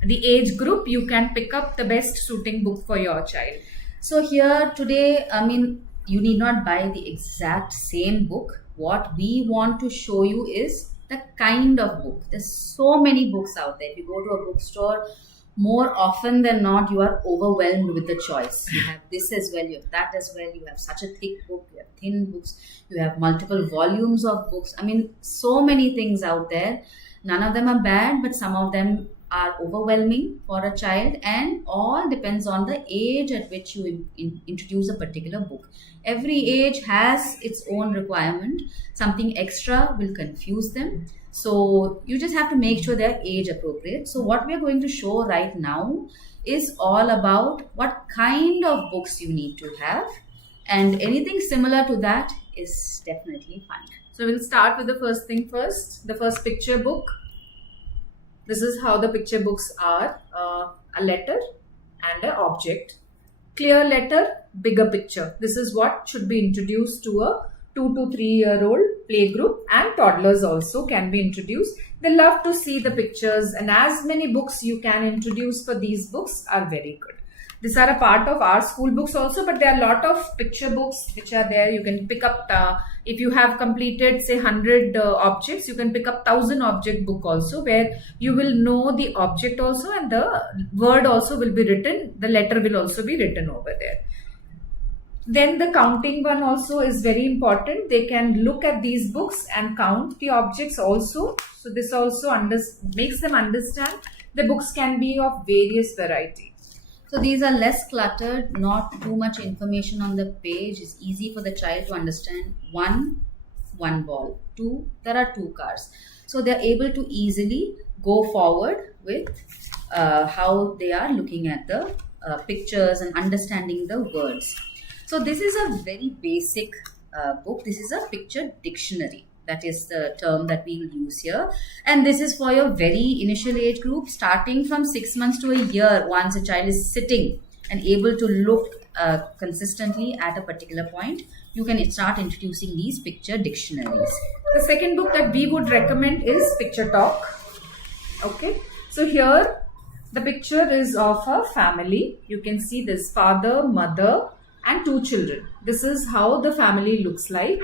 the age group, you can pick up the best suiting book for your child. So here today, you need not buy the exact same book. What we want to show you is the kind of book. There's so many books out there. If you go to a bookstore, more often than not, you are overwhelmed with the choice. You have this as well, you have that as well, you have such a thick book, you have thin books, you have multiple volumes of books. So many things out there. None of them are bad, but some of them are overwhelming for a child, and all depends on the age at which you introduce a particular book. Every age has its own requirement. Something extra will confuse them. So you just have to make sure they're age appropriate. So what we're going to show right now is all about what kind of books you need to have, and anything similar to that is definitely fine. So we'll start with the first thing first, the first picture book. This is how the picture books are. A letter and an object. Clear letter, bigger picture. This is what should be introduced to a 2 to 3 year old playgroup, and toddlers also can be introduced. They love to see the pictures, and as many books you can introduce for these books are very good. These are a part of our school books also, but there are a lot of picture books which are there. You can pick up, if you have completed say 100 objects, you can pick up 1000 object book also, where you will know the object also, and the word also will be written. The letter will also be written over there. Then the counting one also is very important. They can look at these books and count the objects also. So this also makes them understand the books can be of various variety. So these are less cluttered, not too much information on the page. It's easy for the child to understand. One ball. Two, there are 2 cars. So they're able to easily go forward with how they are looking at the pictures and understanding the words. So this is a very basic book. This is a picture dictionary. That is the term that we will use here. And this is for your very initial age group, starting from 6 months to a year. Once a child is sitting and able to look consistently at a particular point, you can start introducing these picture dictionaries. The second book that we would recommend is Picture Talk. Okay, so here the picture is of a family. You can see this father, mother and 2 children. This is how the family looks like.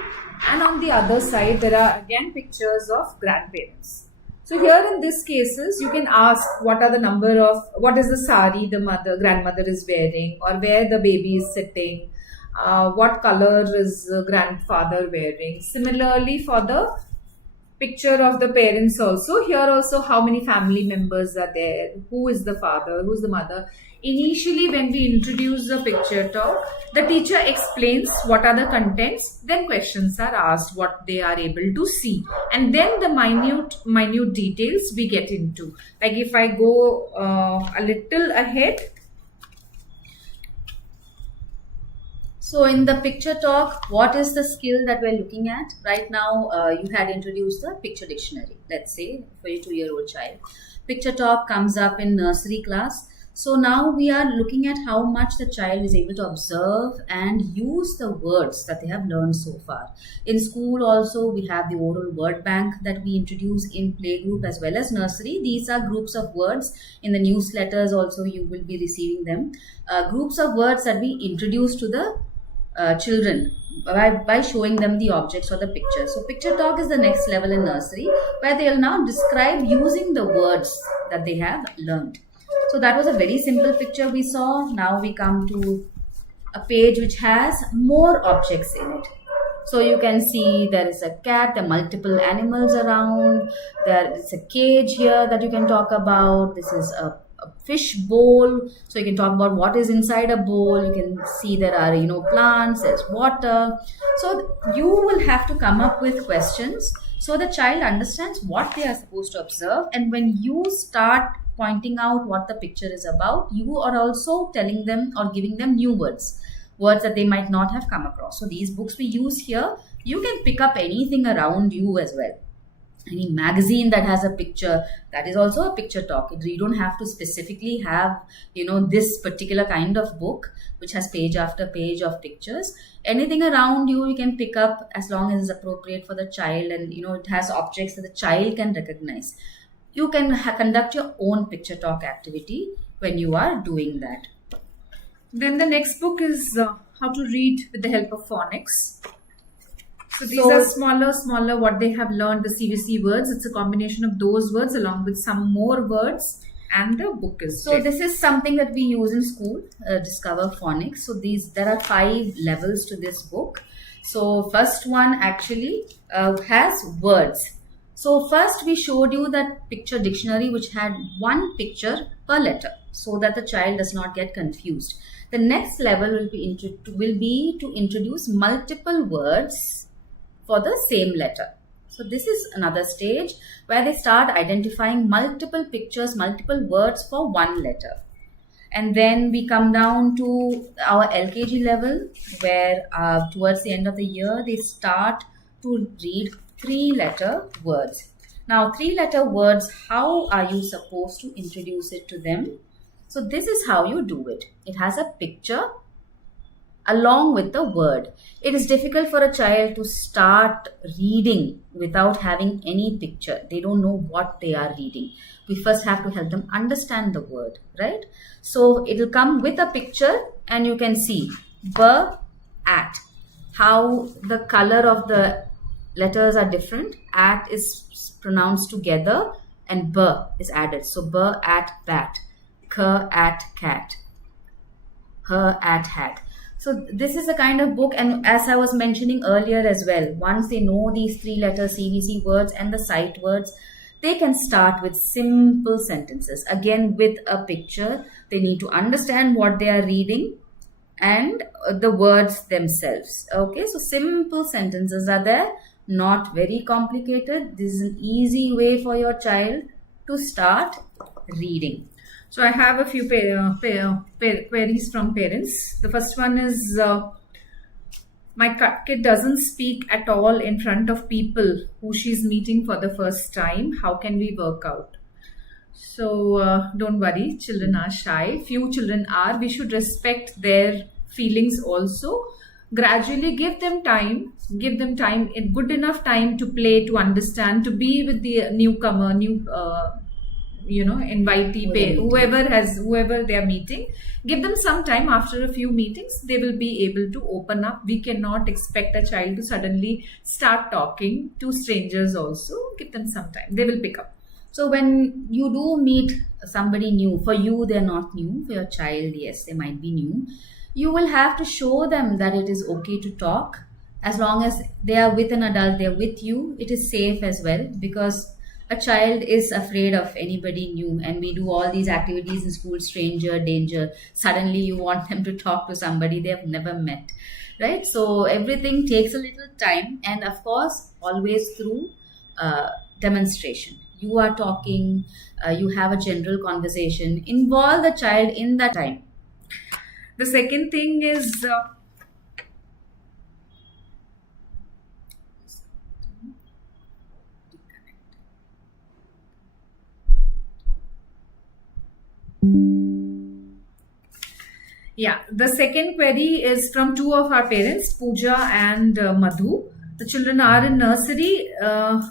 And on the other side, there are again pictures of grandparents. So here in these cases, you can ask what is the sari the grandmother is wearing, or where the baby is sitting, what color is the grandfather wearing. Similarly for the picture of the parents also, here also how many family members are there, who is the father, who is the mother. Initially when we introduce the picture talk, the teacher explains what are the contents, then questions are asked what they are able to see, and then the minute details we get into. Like if I go a little ahead. So in the picture talk, what is the skill that we're looking at? Right now, you had introduced the picture dictionary, let's say for your 2-year-old child. Picture talk comes up in nursery class. So now we are looking at how much the child is able to observe and use the words that they have learned so far. In school also, we have the oral word bank that we introduce in playgroup as well as nursery. These are groups of words. In the newsletters also, you will be receiving them. Groups of words that we introduce to the children by showing them the objects or the pictures. So picture talk is the next level in nursery, where they will now describe using the words that they have learned. So that was a very simple picture we saw. Now we come to a page which has more objects in it. So you can see there is a cat, there are multiple animals around, there is a cage here that you can talk about. This is a fish bowl, so you can talk about what is inside a bowl. You can see there are plants, there's water. So you will have to come up with questions so the child understands what they are supposed to observe, and when you start pointing out what the picture is about, you are also telling them or giving them new words that they might not have come across. So these books we use here, you can pick up anything around you as well. Any magazine that has a picture, that is also a picture talk. You don't have to specifically have this particular kind of book which has page after page of pictures. Anything around you you can pick up as long as it's appropriate for the child, and it has objects that the child can recognize. You can conduct your own picture talk activity when you are doing that. Then the next book is How to Read with the Help of Phonics. So these are smaller what they have learned, the CVC words. It's a combination of those words along with some more words, and the book is so this is something that we use in school, Discover Phonics. So there are 5 levels to this book. So first one actually has words. So first we showed you that picture dictionary which had 1 picture per letter, so that the child does not get confused. The next level will be to introduce multiple words for the same letter. So this is another stage where they start identifying multiple pictures, multiple words for 1 letter. And then we come down to our LKG level, where towards the end of the year, they start to read 3-letter words. Now 3-letter words, how are you supposed to introduce it to them? So this is how you do it. It has a picture along with the word. It is difficult for a child to start reading without having any picture. They don't know what they are reading. We first have to help them understand the word, right? So it will come with a picture, and you can see at, how the color of the letters are different. At is pronounced together and b is added. So b at bat, k at cat, h at hat. So this is a kind of book, and as I was mentioning earlier as well, once they know these 3-letter CVC words and the sight words, they can start with simple sentences. Again, with a picture, they need to understand what they are reading and the words themselves. Okay, so simple sentences are there, not very complicated. This is an easy way for your child to start reading. So I have a few queries from parents. The first one is, My kid doesn't speak at all in front of people who she's meeting for the first time. How can we work out? So don't worry, children are shy. Few children are. We should respect their feelings also. Gradually give them time. Give them time, good enough time to play, to understand, to be with the newcomer, invitee, whoever they are meeting. Give them some time. After a few meetings, they will be able to open up. We cannot expect a child to suddenly start talking to strangers also. Give them some time. They will pick up. So when you do meet somebody new, for you they're not new, for your child, yes, they might be new. You will have to show them that it is okay to talk. As long as they are with an adult, they're with you, it is safe as well, because a child is afraid of anybody new, and we do all these activities in school, stranger, danger. Suddenly you want them to talk to somebody they have never met, right? So everything takes a little time, and of course, always through demonstration. You are talking, you have a general conversation, involve the child in that time. The second thing is the second query is from two of our parents, Pooja and Madhu. The children are in nursery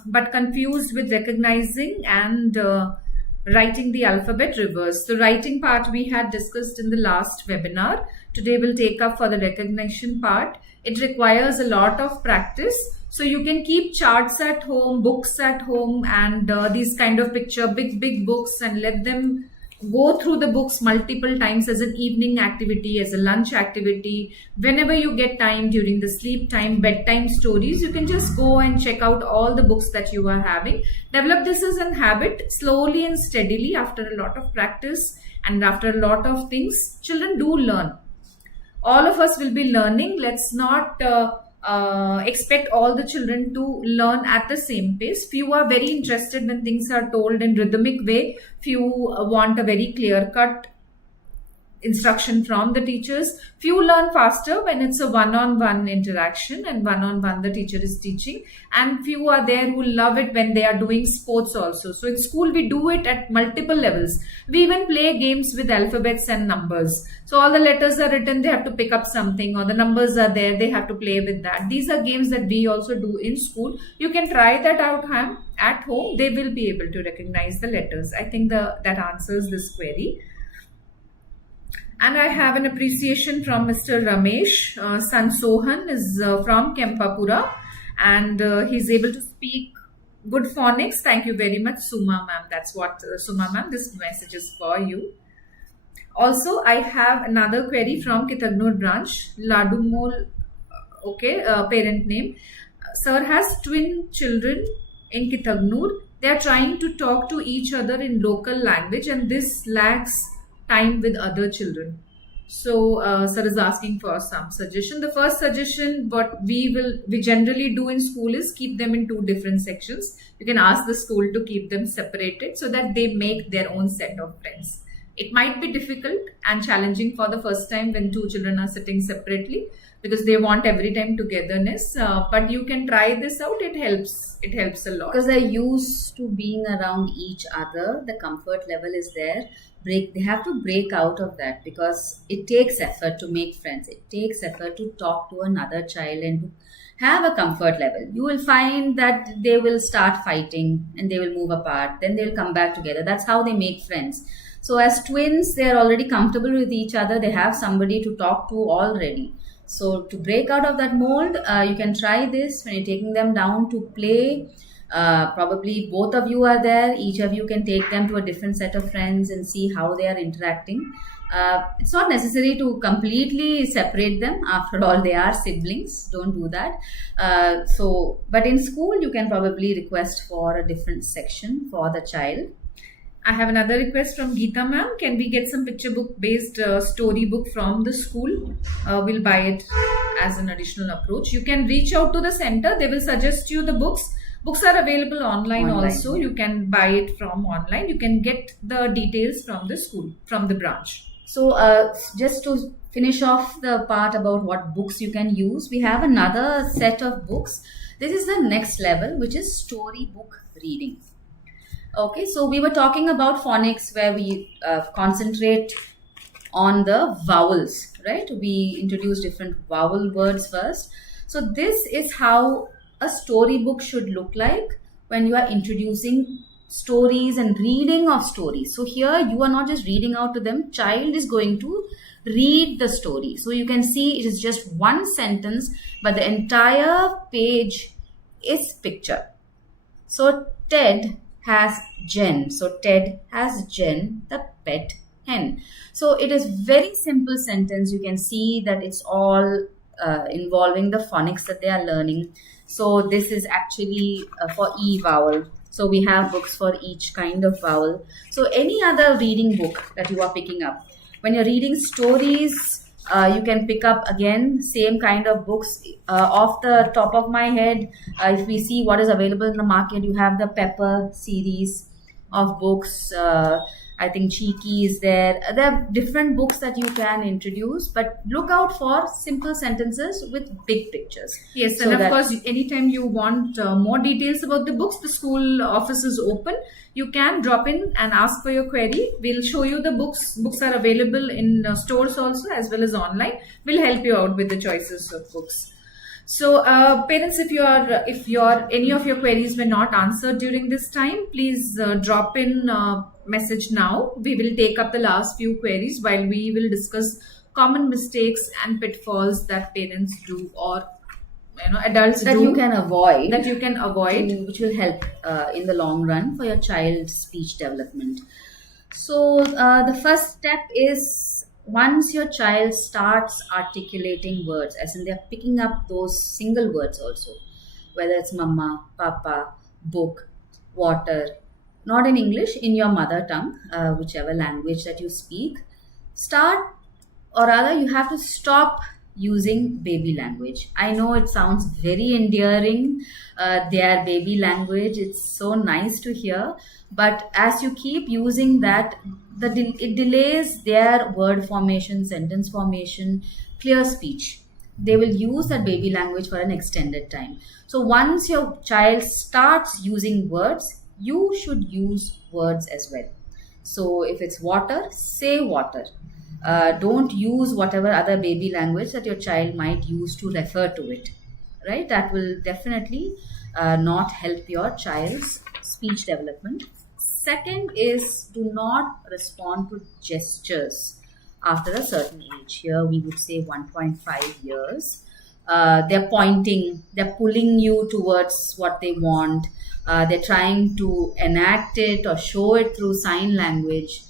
but confused with recognizing and writing the alphabet reverse. The writing part we had discussed in the last webinar. Today we'll take up for the recognition part. It requires a lot of practice. So you can keep charts at home, books at home, and these kind of big books, and let them go through the books multiple times as an evening activity, as a lunch activity. Whenever you get time during the sleep time, bedtime stories, you can just go and check out all the books that you are having. Develop this as a habit slowly and steadily. After a lot of practice and after a lot of things, children do learn. All of us will be learning. Let's not expect all the children to learn at the same pace. Few are very interested when things are told in rhythmic way. Few want a very clear-cut instruction from the teachers. Few learn faster when it's a one-on-one interaction and one-on-one the teacher is teaching. And few are there who love it when they are doing sports also. So in school we do it at multiple levels. We even play games with alphabets and numbers. So all the letters are written, they have to pick up something, or the numbers are there, they have to play with that. These are games that we also do in school. You can try that out at home. They will be able to recognize the letters. I think that answers this query. And I have an appreciation from Mr. Ramesh. Son Sohan is from Kempapura, and he's able to speak good phonics. Thank you very much, Suma ma'am. That's what, Suma ma'am, this message is for you. Also, I have another query from Kitagnur branch, Ladumol, parent name. Sir has twin children in Kitagnur. They are trying to talk to each other in local language, and this lacks time with other children. So sir is asking for some suggestion. The first suggestion what we generally do in school is keep them in two different sections. You can ask the school to keep them separated so that they make their own set of friends. It might be difficult and challenging for the first time when two children are sitting separately, because they want every time togetherness, but you can try this out. It helps a lot, because they're used to being around each other. The comfort level is there. They have to break out of that, because it takes effort to make friends. It takes effort to talk to another child and to have a comfort level. You will find that they will start fighting and they will move apart, then they'll come back together. That's how they make friends. So as twins, they're already comfortable with each other. They have somebody to talk to already. So to break out of that mold, you can try this when you're taking them down to play. Probably both of you are there. Each of you can take them to a different set of friends and see how they are interacting. It's not necessary to completely separate them. After all, they are siblings. Don't do that. But in school, you can probably request for a different section for the child. I have another request from Geeta ma'am. Can we get some picture book based story book from the school? We'll buy it as an additional approach. You can reach out to the center. They will suggest you the books. Books are available online also. You can buy it from online. You can get the details from the school, from the branch. So just to finish off the part about what books you can use, we have another set of books. This is the next level, which is storybook reading. Okay, so we were talking about phonics where we concentrate on the vowels, right? We introduce different vowel words first. So this is how a storybook should look like when you are introducing stories and reading of stories. So here you are not just reading out to them, child is going to read the story. So you can see it is just one sentence, but the entire page is picture. So Ted has Jen. So Ted has Jen, the pet hen. So it is very simple sentence. You can see that it's all involving the phonics that they are learning. So this is actually for E vowel. So we have books for each kind of vowel. So any other reading book that you are picking up, when you're reading stories, you can pick up again same kind of books. Off the top of my head, if we see what is available in the market, you have the Pepper series of books. I think Cheeky is there. There are different books that you can introduce, but look out for simple sentences with big pictures. Yes, So and of that- course, anytime you want more details about the books, the school office is open. You can drop in and ask for your query. We'll show you the books. Books are available in stores also as well as online. We'll help you out with the choices of books. So, parents, if any of your queries were not answered during this time, please drop in message now. We will take up the last few queries while we will discuss common mistakes and pitfalls that parents do or adults that do you can avoid, that you can avoid. which will help in the long run for your child's speech development. So the first step is, once your child starts articulating words, as in they're picking up those single words also, whether it's mama, papa, book, water, not in English, in your mother tongue, whichever language that you speak, start, or rather you have to stop using baby language. I know it sounds very endearing, their baby language, it's so nice to hear, but as you keep using that, it delays their word formation, sentence formation, clear speech. They will use that baby language for an extended time. So once your child starts using words, you should use words as well. So if it's water, say water. Don't use whatever other baby language that your child might use to refer to it, right? That will definitely not help your child's speech development. Second is, do not respond to gestures after a certain age. Here we would say 1.5 years. They're pointing, they're pulling you towards what they want. They're trying to enact it or show it through sign language.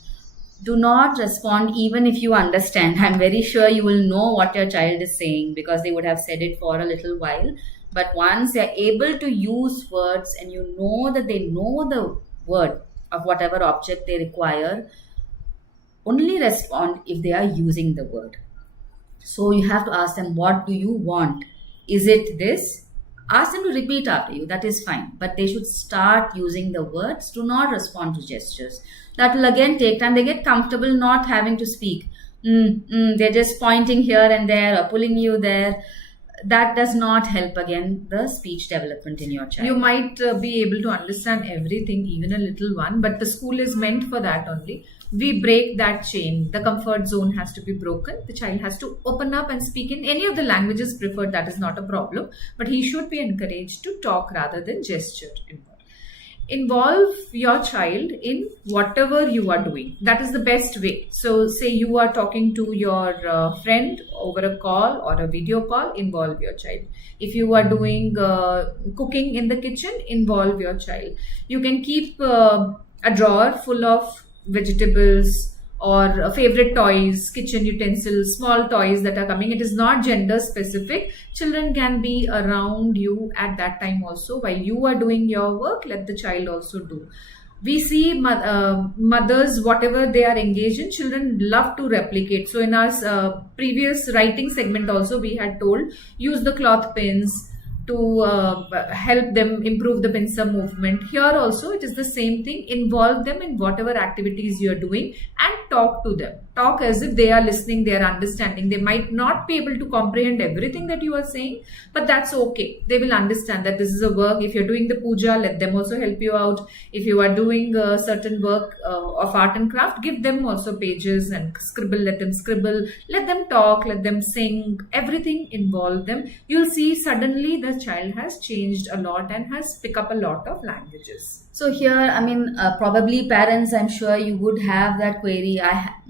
Do not respond even if you understand. I'm very sure you will know what your child is saying because they would have said it for a little while. But once they're able to use words and you know that they know the word of whatever object they require, only respond if they are using the word. So you have to ask them, what do you want? Is it this? Ask them to repeat after you. That is fine. But they should start using the words. Do not respond to gestures. That will again take time. They get comfortable not having to speak. They're just pointing here and there or pulling you there. That does not help again the speech development in your child. You might be able to understand everything, even a little one, but the school is meant for that only. We break that chain. The comfort zone has to be broken. The child has to open up and speak in any of the languages preferred. That is not a problem, but he should be encouraged to talk rather than gesture. Involve your child in whatever you are doing. That is the best way. So say you are talking to your friend over a call or a video call, involve your child. If you are doing cooking in the kitchen, involve your child. You can keep a drawer full of vegetables or favorite toys, kitchen utensils, small toys that are coming. It is not gender specific. Children can be around you at that time also. While you are doing your work, let the child also do. We see mothers, whatever they are engaged in, children love to replicate. So in our previous writing segment also, we had told, use the cloth pins to help them improve the pincer movement. Here also it is the same thing. Involve them in whatever activities you are doing and talk to them. Talk as if they are listening, they are understanding. They might not be able to comprehend everything that you are saying, but that's okay. They will understand that this is a work. If you're doing the puja, let them also help you out. If you are doing certain work of art and craft, give them also pages and scribble. Let them scribble. Let them talk. Let them sing. Everything involve them. You'll see suddenly the child has changed a lot and has picked up a lot of languages. So here, I mean, probably parents, I'm sure you would have that query.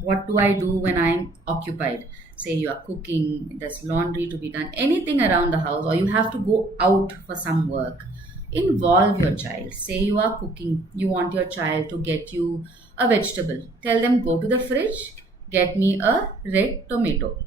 What do I do when I'm occupied? Say you are cooking, there's laundry to be done, anything around the house, or you have to go out for some work. Involve your child. Say you are cooking, you want your child to get you a vegetable. Tell them, go to the fridge, get me a red tomato.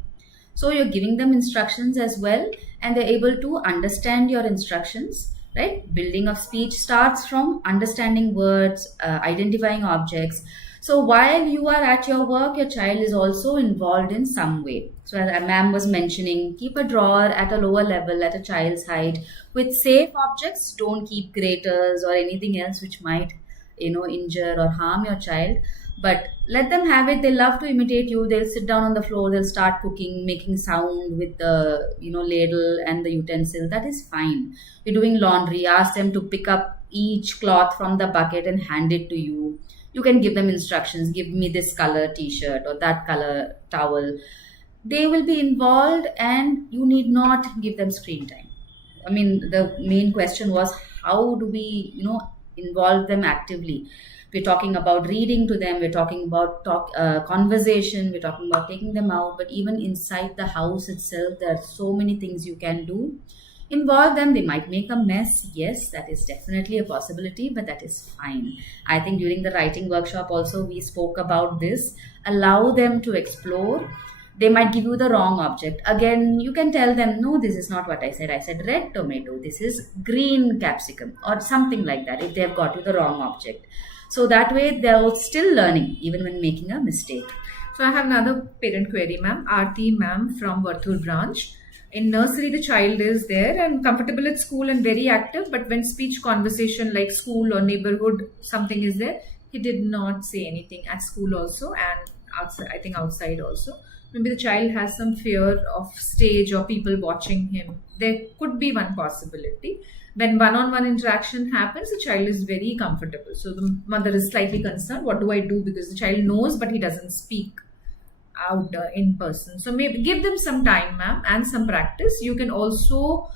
So you're giving them instructions as well, and they're able to understand your instructions. Right? Building of speech starts from understanding words, identifying objects. So while you are at your work, your child is also involved in some way. So as ma'am was mentioning, keep a drawer at a lower level, at a child's height, with safe objects. Don't keep graters or anything else which might, injure or harm your child. But let them have it. They love to imitate you. They'll sit down on the floor. They'll start cooking, making sound with the ladle and the utensil. That is fine. You're doing laundry. Ask them to pick up each cloth from the bucket and hand it to you. You can give them instructions. Give me this color t-shirt or that color towel. They will be involved, and you need not give them screen time. I mean, the main question was, how do we, involve them actively? We're talking about reading to them. We're talking about conversation. We're talking about taking them out. But even inside the house itself, there are so many things you can do. Involve them. They might make a mess. Yes, that is definitely a possibility, but that is fine. I think during the writing workshop also, we spoke about this. Allow them to explore. They might give you the wrong object. Again, you can tell them, no, this is not what I said. I said red tomato. This is green capsicum or something like that if they have got you the wrong object. So that way they're still learning even when making a mistake. So I have another parent query, ma'am. Aarti ma'am from Varthur branch. In nursery, the child is there and comfortable at school and very active. But when speech conversation like school or neighborhood, something is there, he did not say anything at school also and outside, I think outside also. Maybe the child has some fear of stage or people watching him. There could be one possibility. When one-on-one interaction happens, the child is very comfortable. So the mother is slightly concerned. What do I do? Because the child knows, but he doesn't speak out in person. So maybe give them some time, ma'am, and some practice. You can also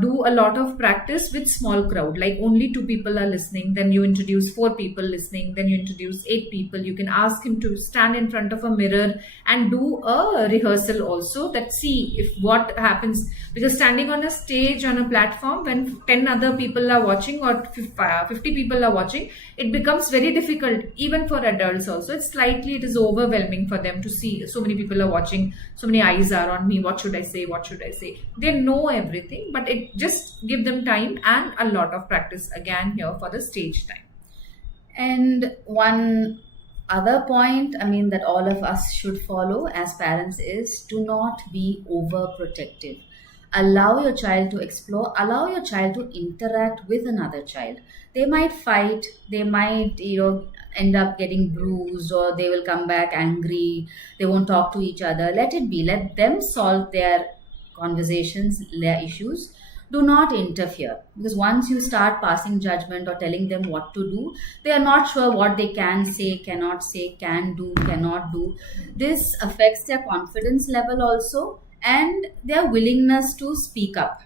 do a lot of practice with small crowd, like only 2 people are listening, then you introduce 4 people listening, then you introduce 8 people. You can ask him to stand in front of a mirror and do a rehearsal also, that see if what happens, because standing on a stage on a platform when 10 other people are watching or 50 people are watching, it becomes very difficult even for adults also. It is overwhelming for them to see so many people are watching, so many eyes are on me, what should I say, they know everything, but it just give them time and a lot of practice again here for the stage time. And one other point, that all of us should follow as parents is, do not be overprotective. Allow your child to explore, allow your child to interact with another child. They might fight, they might, end up getting bruised, or they will come back angry, they won't talk to each other. Let it be, let them solve their conversations, their issues. Do not interfere, because once you start passing judgment or telling them what to do, they are not sure what they can say, cannot say, can do, cannot do. This affects their confidence level also, and their willingness to speak up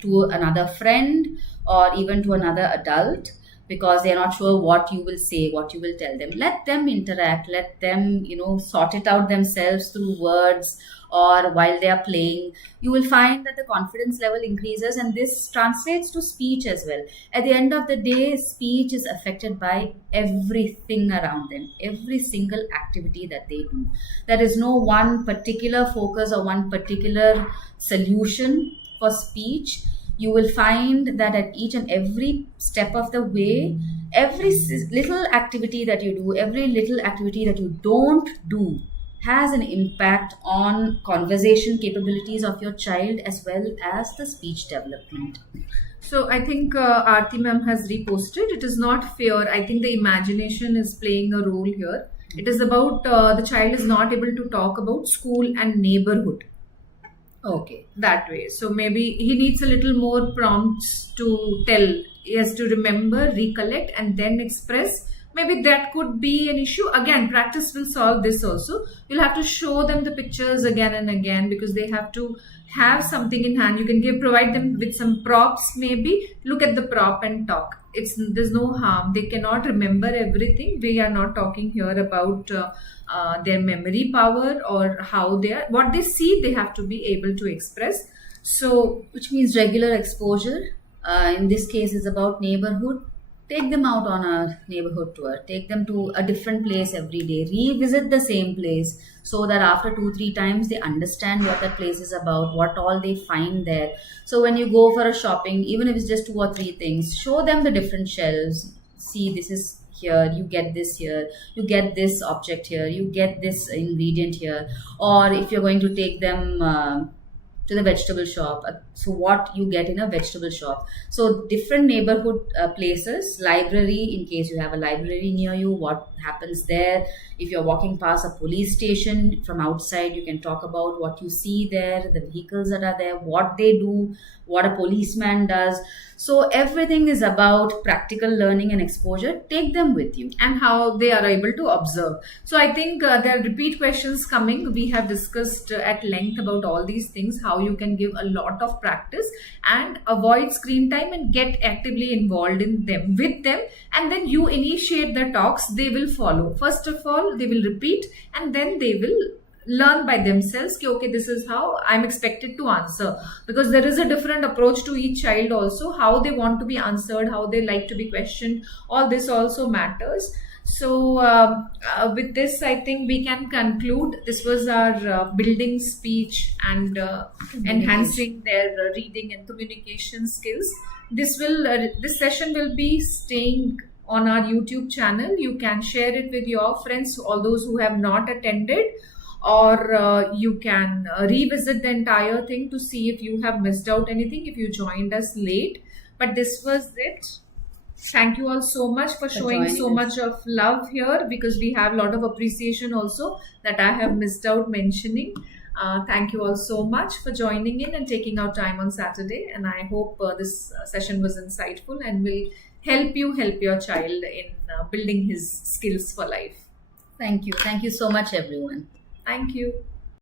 to another friend or even to another adult, because they are not sure what you will say, what you will tell them. Let them interact, let them, sort it out themselves through words or while they are playing. You will find that the confidence level increases, and this translates to speech as well. At the end of the day, speech is affected by everything around them, every single activity that they do. There is no one particular focus or one particular solution for speech. You will find that at each and every step of the way, every little activity that you do, every little activity that you don't do has an impact on conversation capabilities of your child as well as the speech development. So I think Aarti ma'am has reposted. It is not fear. I think the imagination is playing a role here. It is about the child is not able to talk about school and neighborhood Okay. that way. So maybe he needs a little more prompts to tell. He has to remember, recollect, and then express. Maybe that could be an issue. Again, practice will solve this also. You'll have to show them the pictures again and again because they have to have something in hand. You can provide them with some props, maybe. Look at the prop and talk. There's no harm. They cannot remember everything. We are not talking here about their memory power or what they see, they have to be able to express. So, Which means regular exposure. In this case, is about neighborhood. Take them out on a neighborhood tour. Take them to a different place every day. Revisit the same place so that after 2-3 times they understand what that place is about, what all they find there. So when you go for a shopping, even if it's just 2 or 3 things, show them the different shelves. See, this is here, you get this here, you get this object here, you get this ingredient here. Or if you're going to take them to the vegetable shop, so what you get in a vegetable shop. So different neighborhood places, library, in case you have a library near you, what happens there. If you're walking past a police station from outside, you can talk about what you see there, the vehicles that are there, what they do, what a policeman does. So everything is about practical learning and exposure. Take them with you. and how they are able to observe. So I think there are repeat questions coming. We have discussed at length about all these things, how you can give a lot of practice and avoid screen time and get actively involved in them with them, and then you initiate the talks. They will follow. First of all, they will repeat, and then they will learn by themselves. Okay, this is how I'm expected to answer, because there is a different approach to each child also, how they want to be answered, how they like to be questioned. All this also matters. So with this, I think we can conclude. This was our building speech and enhancing their reading and communication skills. This session will be staying on our YouTube channel. You can share it with your friends, all those who have not attended, or you can revisit the entire thing to see if you have missed out anything, if you joined us late. But this was it. Thank you all so much for showing joining so us. much of love here, because we have a lot of appreciation also that I have missed out mentioning. Thank you all so much for joining in and taking out time on Saturday. And I hope this session was insightful and will help your child in building his skills for life. Thank you. Thank you so much, everyone. Thank you.